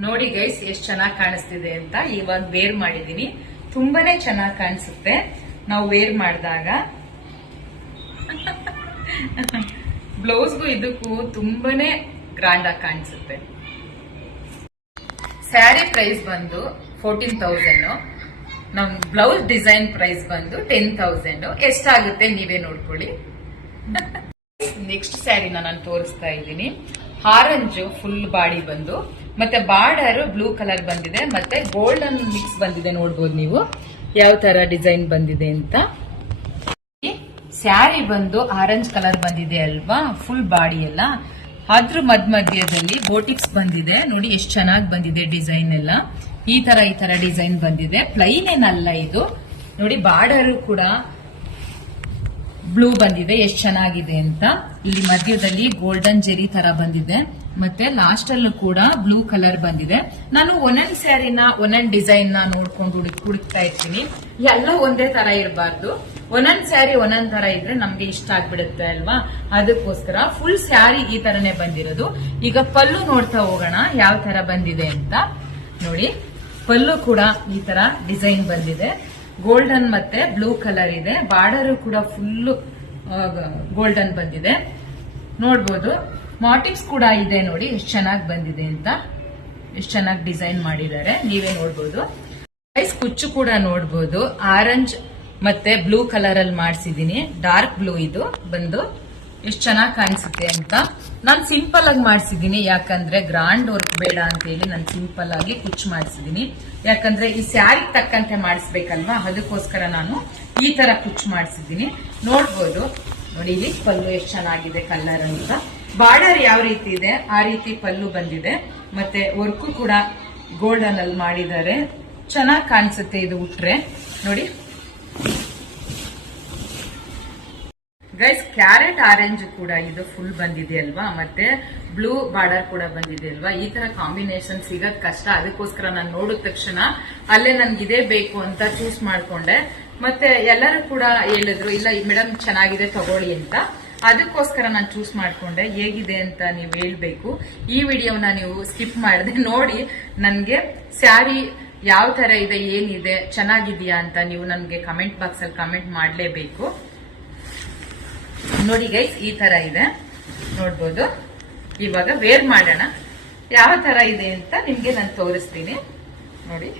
ನೋಡಿ ಗೈಸ್ ಎಷ್ಟು ಚೆನ್ನಾಗಿ ಕಾಣಿಸ್ತಿದೆ ಅಂತ ಇವಾಗ ವೇರ್ ಮಾಡಿದೀನಿ. ತುಂಬಾನೇ ಚೆನ್ನಾಗಿ ಕಾಣಿಸುತ್ತೆ. ನಾವು ವೇರ್ ಮಾಡಿದಾಗ. ಬ್ಲೌಸ್ಗೂ ಇದಕ್ಕೂ ತುಂಬಾನೇ ಗ್ರಾಂಡ್ ಆಗಿ ಕಾಣಿಸುತ್ತೆ. ಸ್ಯಾರಿ ಪ್ರೈಸ್ ಬಂದು ಫೋರ್ಟೀನ್ ತೌಸಂಡ್ ನಮ್ ಬ್ಲೌಸ್ ಡಿಸೈನ್ ಪ್ರೈಸ್ ಬಂದು ಟೆನ್ ತೌಸಂಡ್ ಎಷ್ಟಾಗುತ್ತೆ ನೀವೇ ನೋಡ್ಕೊಳ್ಳಿ. ನೆಕ್ಸ್ಟ್ ಸ್ಯಾರಿನ ನಾನು ತೋರಿಸ್ತಾ ಇದ್ದೀನಿ. ಆರೆಂಜ್ ಫುಲ್ ಬಾಡಿ ಬಂದು ಮತ್ತೆ ಬಾರ್ಡರ್ ಬ್ಲೂ ಕಲರ್ ಬಂದಿದೆ, ಮತ್ತೆ ಗೋಲ್ಡನ್ ಮಿಕ್ಸ್ ಬಂದಿದೆ ನೋಡ್ಬೋದು ನೀವು. ಯಾವ ತರ ಡಿಸೈನ್ ಬಂದಿದೆ ಅಂತ. ಸ್ಯಾರಿ ಬಂದು ಆರೆಂಜ್ ಕಲರ್ ಬಂದಿದೆ ಅಲ್ವಾ, ಫುಲ್ ಬಾಡಿ ಎಲ್ಲ. ಅದ್ರ ಮಧ್ಯ ಮಧ್ಯದಲ್ಲಿ ಬೋಟಿಕ್ಸ್ ಬಂದಿದೆ, ನೋಡಿ ಎಷ್ಟು ಚೆನ್ನಾಗಿ ಬಂದಿದೆ ಡಿಸೈನ್ ಎಲ್ಲ. ಈ ತರ ಈ ತರ ಡಿಸೈನ್ ಬಂದಿದೆ. ಪ್ಲೈನ್ ಏನಲ್ಲ ಇದು. ನೋಡಿ ಬಾರ್ಡರ್ ಕೂಡ ಬ್ಲೂ ಬಂದಿದೆ, ಎಷ್ಟು ಚೆನ್ನಾಗಿದೆ ಅಂತ. ಇಲ್ಲಿ ಮಧ್ಯದಲ್ಲಿ ಗೋಲ್ಡನ್ ಜೆರಿ ತರ ಬಂದಿದೆ. ಮತ್ತೆ ಲಾಸ್ಟ್ ಅಲ್ಲೂ ಕೂಡ ಬ್ಲೂ ಕಲರ್ ಬಂದಿದೆ. ನಾನು ಒಂದೊಂದ್ ಸ್ಯಾರಿನ, ಒಂದೊಂದ್ ಡಿಸೈನ್ನ ನೋಡ್ಕೊಂಡು ಹುಡುಕ್, ಹುಡುಕ್ತಾ ಇರ್ತೀನಿ. ಎಲ್ಲ ಒಂದೇ ತರ ಇರಬಾರ್ದು. ಒಂದೊಂದ್ ಸ್ಯಾರಿ ಒಂದೊಂದ್ ತರ ಇದ್ರೆ ನಮ್ಗೆ ಇಷ್ಟ ಆಗ್ಬಿಡುತ್ತೆ ಅಲ್ವಾ? ಅದಕ್ಕೋಸ್ಕರ ಫುಲ್ ಸ್ಯಾರಿ ಈ ತರನೇ ಬಂದಿರೋದು. ಈಗ ಪಲ್ಲು ನೋಡ್ತಾ ಹೋಗೋಣ, ಯಾವ ತರ ಬಂದಿದೆ ಅಂತ. ನೋಡಿ, ಪಲ್ಲು ಕೂಡ ಈ ತರ ಡಿಸೈನ್ ಬಂದಿದೆ. ಗೋಲ್ಡನ್ ಮತ್ತೆ ಬ್ಲೂ ಕಲರ್ ಇದೆ. ಬಾರ್ಡರ್ ಕೂಡ ಫುಲ್ ಗೋಲ್ಡನ್ ಬಂದಿದೆ. ನೋಡ್ಬೋದು. ಮಾಟಿಕ್ಸ್ ಕೂಡ ಇದೆ ನೋಡಿ. ಎಷ್ಟು ಚೆನ್ನಾಗಿ ಬಂದಿದೆ ಅಂತ. ಎಷ್ಟು ಚೆನ್ನಾಗಿ ಡಿಸೈನ್ ಮಾಡಿದ್ದಾರೆ. ನೀವೇ ನೋಡ್ಬೋದು. ಐಸ್ ಕುಚ್ಚು ಕೂಡ ನೋಡ್ಬೋದು. ಆರೆಂಜ್ ಮತ್ತೆ ಬ್ಲೂ ಕಲರ್ ಅಲ್ಲಿ ಮಾಡಿಸಿದೀನಿ ಡಾರ್ಕ್ ಬ್ಲೂ ಇದು ಬಂದು. ಎಷ್ಟು ಚೆನ್ನಾಗಿ ಕಾಣಿಸುತ್ತೆ ಅಂತ ನಾನು ಸಿಂಪಲ್ ಆಗಿ ಮಾಡಿಸಿದ್ದೀನಿ ಯಾಕಂದ್ರೆ ಗ್ರಾಂಡ್ ವರ್ಕ್ ಬೇಡ ಅಂತ ಹೇಳಿ ನಾನು ಸಿಂಪಲ್ ಆಗಿ ಕುಚ್ ಮಾಡಿಸಿದ್ದೀನಿ ಯಾಕಂದ್ರೆ ಈ ಸ್ಯಾರಿಗೆ ತಕ್ಕಂತೆ ಮಾಡಿಸ್ಬೇಕಲ್ವಾ? ಅದಕ್ಕೋಸ್ಕರ ನಾನು ಈ ತರ ಕುಚ್ ಮಾಡಿಸಿದ್ದೀನಿ ನೋಡ್ಬೋದು. ನೋಡಿ, ಇಲ್ಲಿ ಪಲ್ಲು ಎಷ್ಟು ಚೆನ್ನಾಗಿದೆ ಕಲರ್ ಅಂತ. ಬಾರ್ಡರ್ ಯಾವ ರೀತಿ ಇದೆ? ಆ ರೀತಿ ಪಲ್ಲು ಬಂದಿದೆ. ಮತ್ತೆ ವರ್ಕು ಕೂಡ ಗೋಲ್ಡನ್ ಅಲ್ಲಿ ಮಾಡಿದ್ದಾರೆ. ಚೆನ್ನಾಗಿ ಕಾಣಿಸುತ್ತೆ ಇದು ಉಟ್ರೆ. ನೋಡಿ. ಗೈಸ್ ಕ್ಯಾರೆಟ್ ಆರೆಂಜ್ ಕೂಡ ಇದು ಫುಲ್ ಬಂದಿದೆ ಅಲ್ವಾ? ಮತ್ತೆ ಬ್ಲೂ ಬಾರ್ಡರ್ ಕೂಡ ಬಂದಿದೆ ಅಲ್ವಾ? ಈ ತರ ಕಾಂಬಿನೇಷನ್ ಸಿಗೋದ್ ಕಷ್ಟ. ಅದಕ್ಕೋಸ್ಕರ ನಾನು ನೋಡಿದ ತಕ್ಷಣ ಅಲ್ಲೇ ನನ್ಗೆ ಇದೇ ಬೇಕು ಅಂತ ಚೂಸ್ ಮಾಡ್ಕೊಂಡೆ. ಮತ್ತೆ ಎಲ್ಲರೂ ಕೂಡ ಹೇಳಿದ್ರು, ಇಲ್ಲ ಮೇಡಮ್ ಚೆನ್ನಾಗಿದೆ, ತಗೊಳ್ಳಿ ಅಂತ. ಅದಕ್ಕೋಸ್ಕರ ನಾನು ಚೂಸ್ ಮಾಡ್ಕೊಂಡೆ. ಹೇಗಿದೆ ಅಂತ ನೀವು ಹೇಳ್ಬೇಕು. ಈ ವಿಡಿಯೋನ ನೀವು ಸ್ಕಿಪ್ ಮಾಡಿದೆ ನೋಡಿ ನನ್ಗೆ ಸ್ಯಾರಿ ಯಾವ ತರ ಇದೆ, ಏನಿದೆ, ಚೆನ್ನಾಗಿದೆಯಾ ಅಂತ ನೀವು ನನ್ಗೆ ಕಮೆಂಟ್ ಬಾಕ್ಸ್ ಅಲ್ಲಿ ಕಮೆಂಟ್ ಮಾಡಲೇಬೇಕು. ನೋಡಿ ಗೈಸ್ ಈ ತರ ಇದೆ. ನೋಡ್ಬೋದು. ಇವಾಗ ವೇರ್ ಮಾಡೋಣ. ಯಾವ ತರ ಇದೆ ಅಂತ ನಿಮ್ಗೆ ನಾನು ತೋರಿಸ್ತೀನಿ. ನೋಡಿ.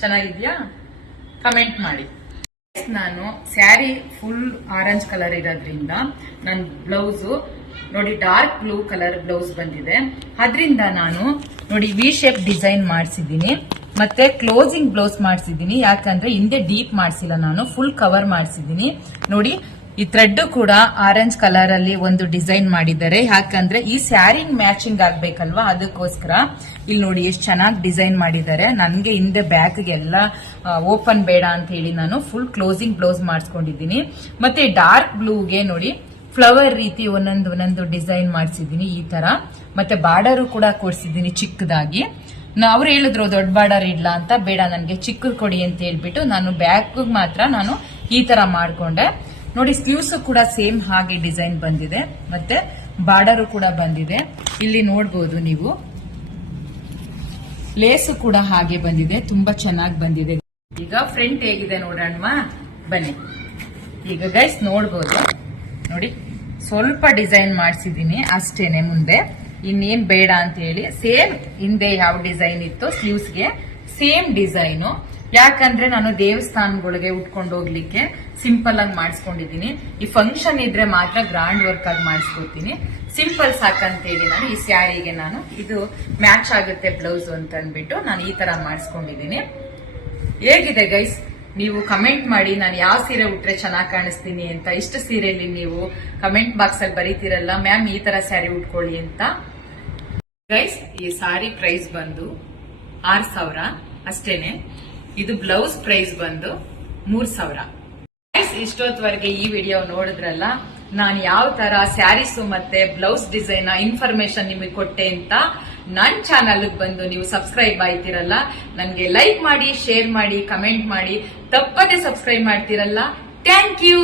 ಚೆನ್ನಾಗಿದ್ಯಾ? ಕಮೆಂಟ್ ಮಾಡಿ. ನಾನು ಸ್ಯಾರಿ ಫುಲ್ ಆರೆಂಜ್ ಕಲರ್ ಇರೋದ್ರಿಂದ ನನ್ನ ಬ್ಲೌಸು ನೋಡಿ ಡಾರ್ಕ್ ಬ್ಲೂ ಕಲರ್ ಬ್ಲೌಸ್ ಬಂದಿದೆ. ಅದರಿಂದ ನಾನು ನೋಡಿ ವಿ ಶೇಪ್ ಡಿಸೈನ್ ಮಾಡಿಸಿದ್ದೀನಿ. ಮತ್ತೆ ಕ್ಲೋಸಿಂಗ್ ಬ್ಲೌಸ್ ಮಾಡಿಸಿದ್ದೀನಿ. ಯಾಕಂದ್ರೆ ಹಿಂದೆ ಡೀಪ್ ಮಾಡಿಸಿಲ್ಲ ನಾನು ಫುಲ್ ಕವರ್ ಮಾಡಿಸಿದ್ದೀನಿ. ನೋಡಿ, ಈ ಥ್ರೆಡ್ ಕೂಡ ಆರೆಂಜ್ ಕಲರ್ ಅಲ್ಲಿ ಒಂದು ಡಿಸೈನ್ ಮಾಡಿದ್ದಾರೆ. ಯಾಕಂದ್ರೆ ಈ ಸ್ಯಾರಿಂಗ್ ಮ್ಯಾಚಿಂಗ್ ಆಗ್ಬೇಕಲ್ವಾ? ಅದಕ್ಕೋಸ್ಕರ ಇಲ್ಲಿ ನೋಡಿ ಎಷ್ಟು ಚೆನ್ನಾಗಿ ಡಿಸೈನ್ ಮಾಡಿದ್ದಾರೆ. ನನಗೆ ಹಿಂದೆ ಬ್ಯಾಕ್ಗೆಲ್ಲ ಓಪನ್ ಬೇಡ ಅಂತ ಹೇಳಿ ನಾನು ಫುಲ್ ಕ್ಲೋಸಿಂಗ್ ಬ್ಲೌಸ್ ಮಾಡಿಸ್ಕೊಂಡಿದ್ದೀನಿ. ಮತ್ತೆ ಡಾರ್ಕ್ ಬ್ಲೂಗೆ ನೋಡಿ ಫ್ಲವರ್ ರೀತಿ ಒಂದೊಂದು ಒಂದೊಂದು ಡಿಸೈನ್ ಮಾಡಿಸಿದ್ದೀನಿ ಈ ತರ. ಮತ್ತೆ ಬಾರ್ಡರು ಕೂಡ ಕೊಡಿಸಿದ್ದೀನಿ ಚಿಕ್ಕದಾಗಿ. ಅವ್ರು ಹೇಳಿದ್ರು, ದೊಡ್ಡ ಬಾರ್ಡರ್ ಇಡ್ಲ ಅಂತ, ಬೇಡ ನನಗೆ ಚಿಕ್ಕದು ಕೊಡಿ ಅಂತ ಹೇಳ್ಬಿಟ್ಟು ನಾನು ಬ್ಯಾಕ್ ಮಾತ್ರ ನಾನು ಈ ತರ ಮಾಡ್ಕೊಂಡೆ. ನೋಡಿ, ಸ್ಲೀವ್ಸ್ ಕೂಡ ಸೇಮ್ ಹಾಗೆ ಡಿಸೈನ್ ಬಂದಿದೆ. ಮತ್ತೆ ಬಾರ್ಡರು ಕೂಡ ಬಂದಿದೆ. ಇಲ್ಲಿ ನೋಡ್ಬೋದು ನೀವು. ಲೇಸು ಕೂಡ ಹಾಗೆ ಬಂದಿದೆ. ತುಂಬಾ ಚೆನ್ನಾಗಿ ಬಂದಿದೆ. ಈಗ ಫ್ರಂಟ್ ಹೇಗಿದೆ ನೋಡೋಣವಾ ಬನ್ನಿ. ಈಗ ಗೈಸ್ ನೋಡ್ಬೋದು. ನೋಡಿ, ಸ್ವಲ್ಪ ಡಿಸೈನ್ ಮಾಡಿಸಿದೀನಿ ಅಷ್ಟೇನೆ ಮುಂದೆ. ಇನ್ನೇನ್ ಬೇಡ ಅಂತ ಹೇಳಿ ಸೇಮ್ ಹಿಂದೆ ಯಾವ ಡಿಸೈನ್ ಇತ್ತು ಸ್ಲೀವ್ಸ್ಗೆ ಸೇಮ್ ಡಿಸೈನು. ಯಾಕಂದ್ರೆ ನಾನು ದೇವಸ್ಥಾನಗಳಿಗೆ ಉಟ್ಕೊಂಡು ಹೋಗ್ಲಿಕ್ಕೆ ಸಿಂಪಲ್ ಆಗಿ ಮಾಡಿಸ್ಕೊಂಡಿದ್ದೀನಿ. ಈ ಫಂಕ್ಷನ್ ಇದ್ರೆ ಮಾತ್ರ ಗ್ರಾಂಡ್ ವರ್ಕ್ ಆಗಿ ಮಾಡಿಸ್ಕೊತೀನಿ. ಸಿಂಪಲ್ ಸಾಕಂತೇಳಿ ನಾನು ಈ ಸ್ಯಾರಿಗೆ ನಾನು ಇದು ಮ್ಯಾಚ್ ಆಗುತ್ತೆ ಬ್ಲೌಸ್ ಅಂತ ಅಂದ್ಬಿಟ್ಟು ನಾನು ಈ ತರ ಮಾಡಿಸ್ಕೊಂಡಿದ್ದೀನಿ. ಹೇಗಿದೆ ಗೈಸ್ ನೀವು ಕಮೆಂಟ್ ಮಾಡಿ, ನಾನು ಯಾವ ಸೀರೆ ಉಟ್ರೆ ಚೆನ್ನಾಗಿ ಕಾಣಿಸ್ತೀನಿ ಅಂತ, ಇಷ್ಟು ಸೀರೆಯಲ್ಲಿ ನೀವು ಕಮೆಂಟ್ ಬಾಕ್ಸ್ ಅಲ್ಲಿ ಬರೀತಿರಲ್ಲ ಮ್ಯಾಮ್ ಈ ತರ ಸ್ಯಾರಿ ಉಟ್ಕೊಳ್ಳಿ ಅಂತ. ಗೈಸ್ ಈ ಸಾರಿ ಪ್ರೈಸ್ ಬಂದು ಆರ್ ಸಾವಿರ ಅಷ್ಟೇನೆ. ಇದು ಬ್ಲೌಸ್ ಪ್ರೈಸ್ ಬಂದು ಮೂರ್ ಸಾವಿರ. ಗೈಸ್ ಇಷ್ಟೊತ್ವರೆಗೆ ಈ ವಿಡಿಯೋ ನೋಡಿದ್ರಲ್ಲ, ನಾನು ಯಾವ ತರ ಸ್ಯಾರೀಸು ಮತ್ತೆ ಬ್ಲೌಸ್ ಡಿಸೈನ್ ಇನ್ಫಾರ್ಮೇಶನ್ ನಿಮಗೆ ಕೊಟ್ಟೆ ಅಂತ ನನ್ನ ಚಾನಲ್ ಬಂದು ನೀವು ಸಬ್ಸ್ಕ್ರೈಬ್ ಆಯ್ತಿರಲ್ಲ ನನಗೆ ಲೈಕ್ ಮಾಡಿ ಶೇರ್ ಮಾಡಿ ಕಮೆಂಟ್ ಮಾಡಿ, ತಪ್ಪದೆ ಸಬ್ಸ್ಕ್ರೈಬ್ ಮಾಡ್ತಿರಲ್ಲ. Thank you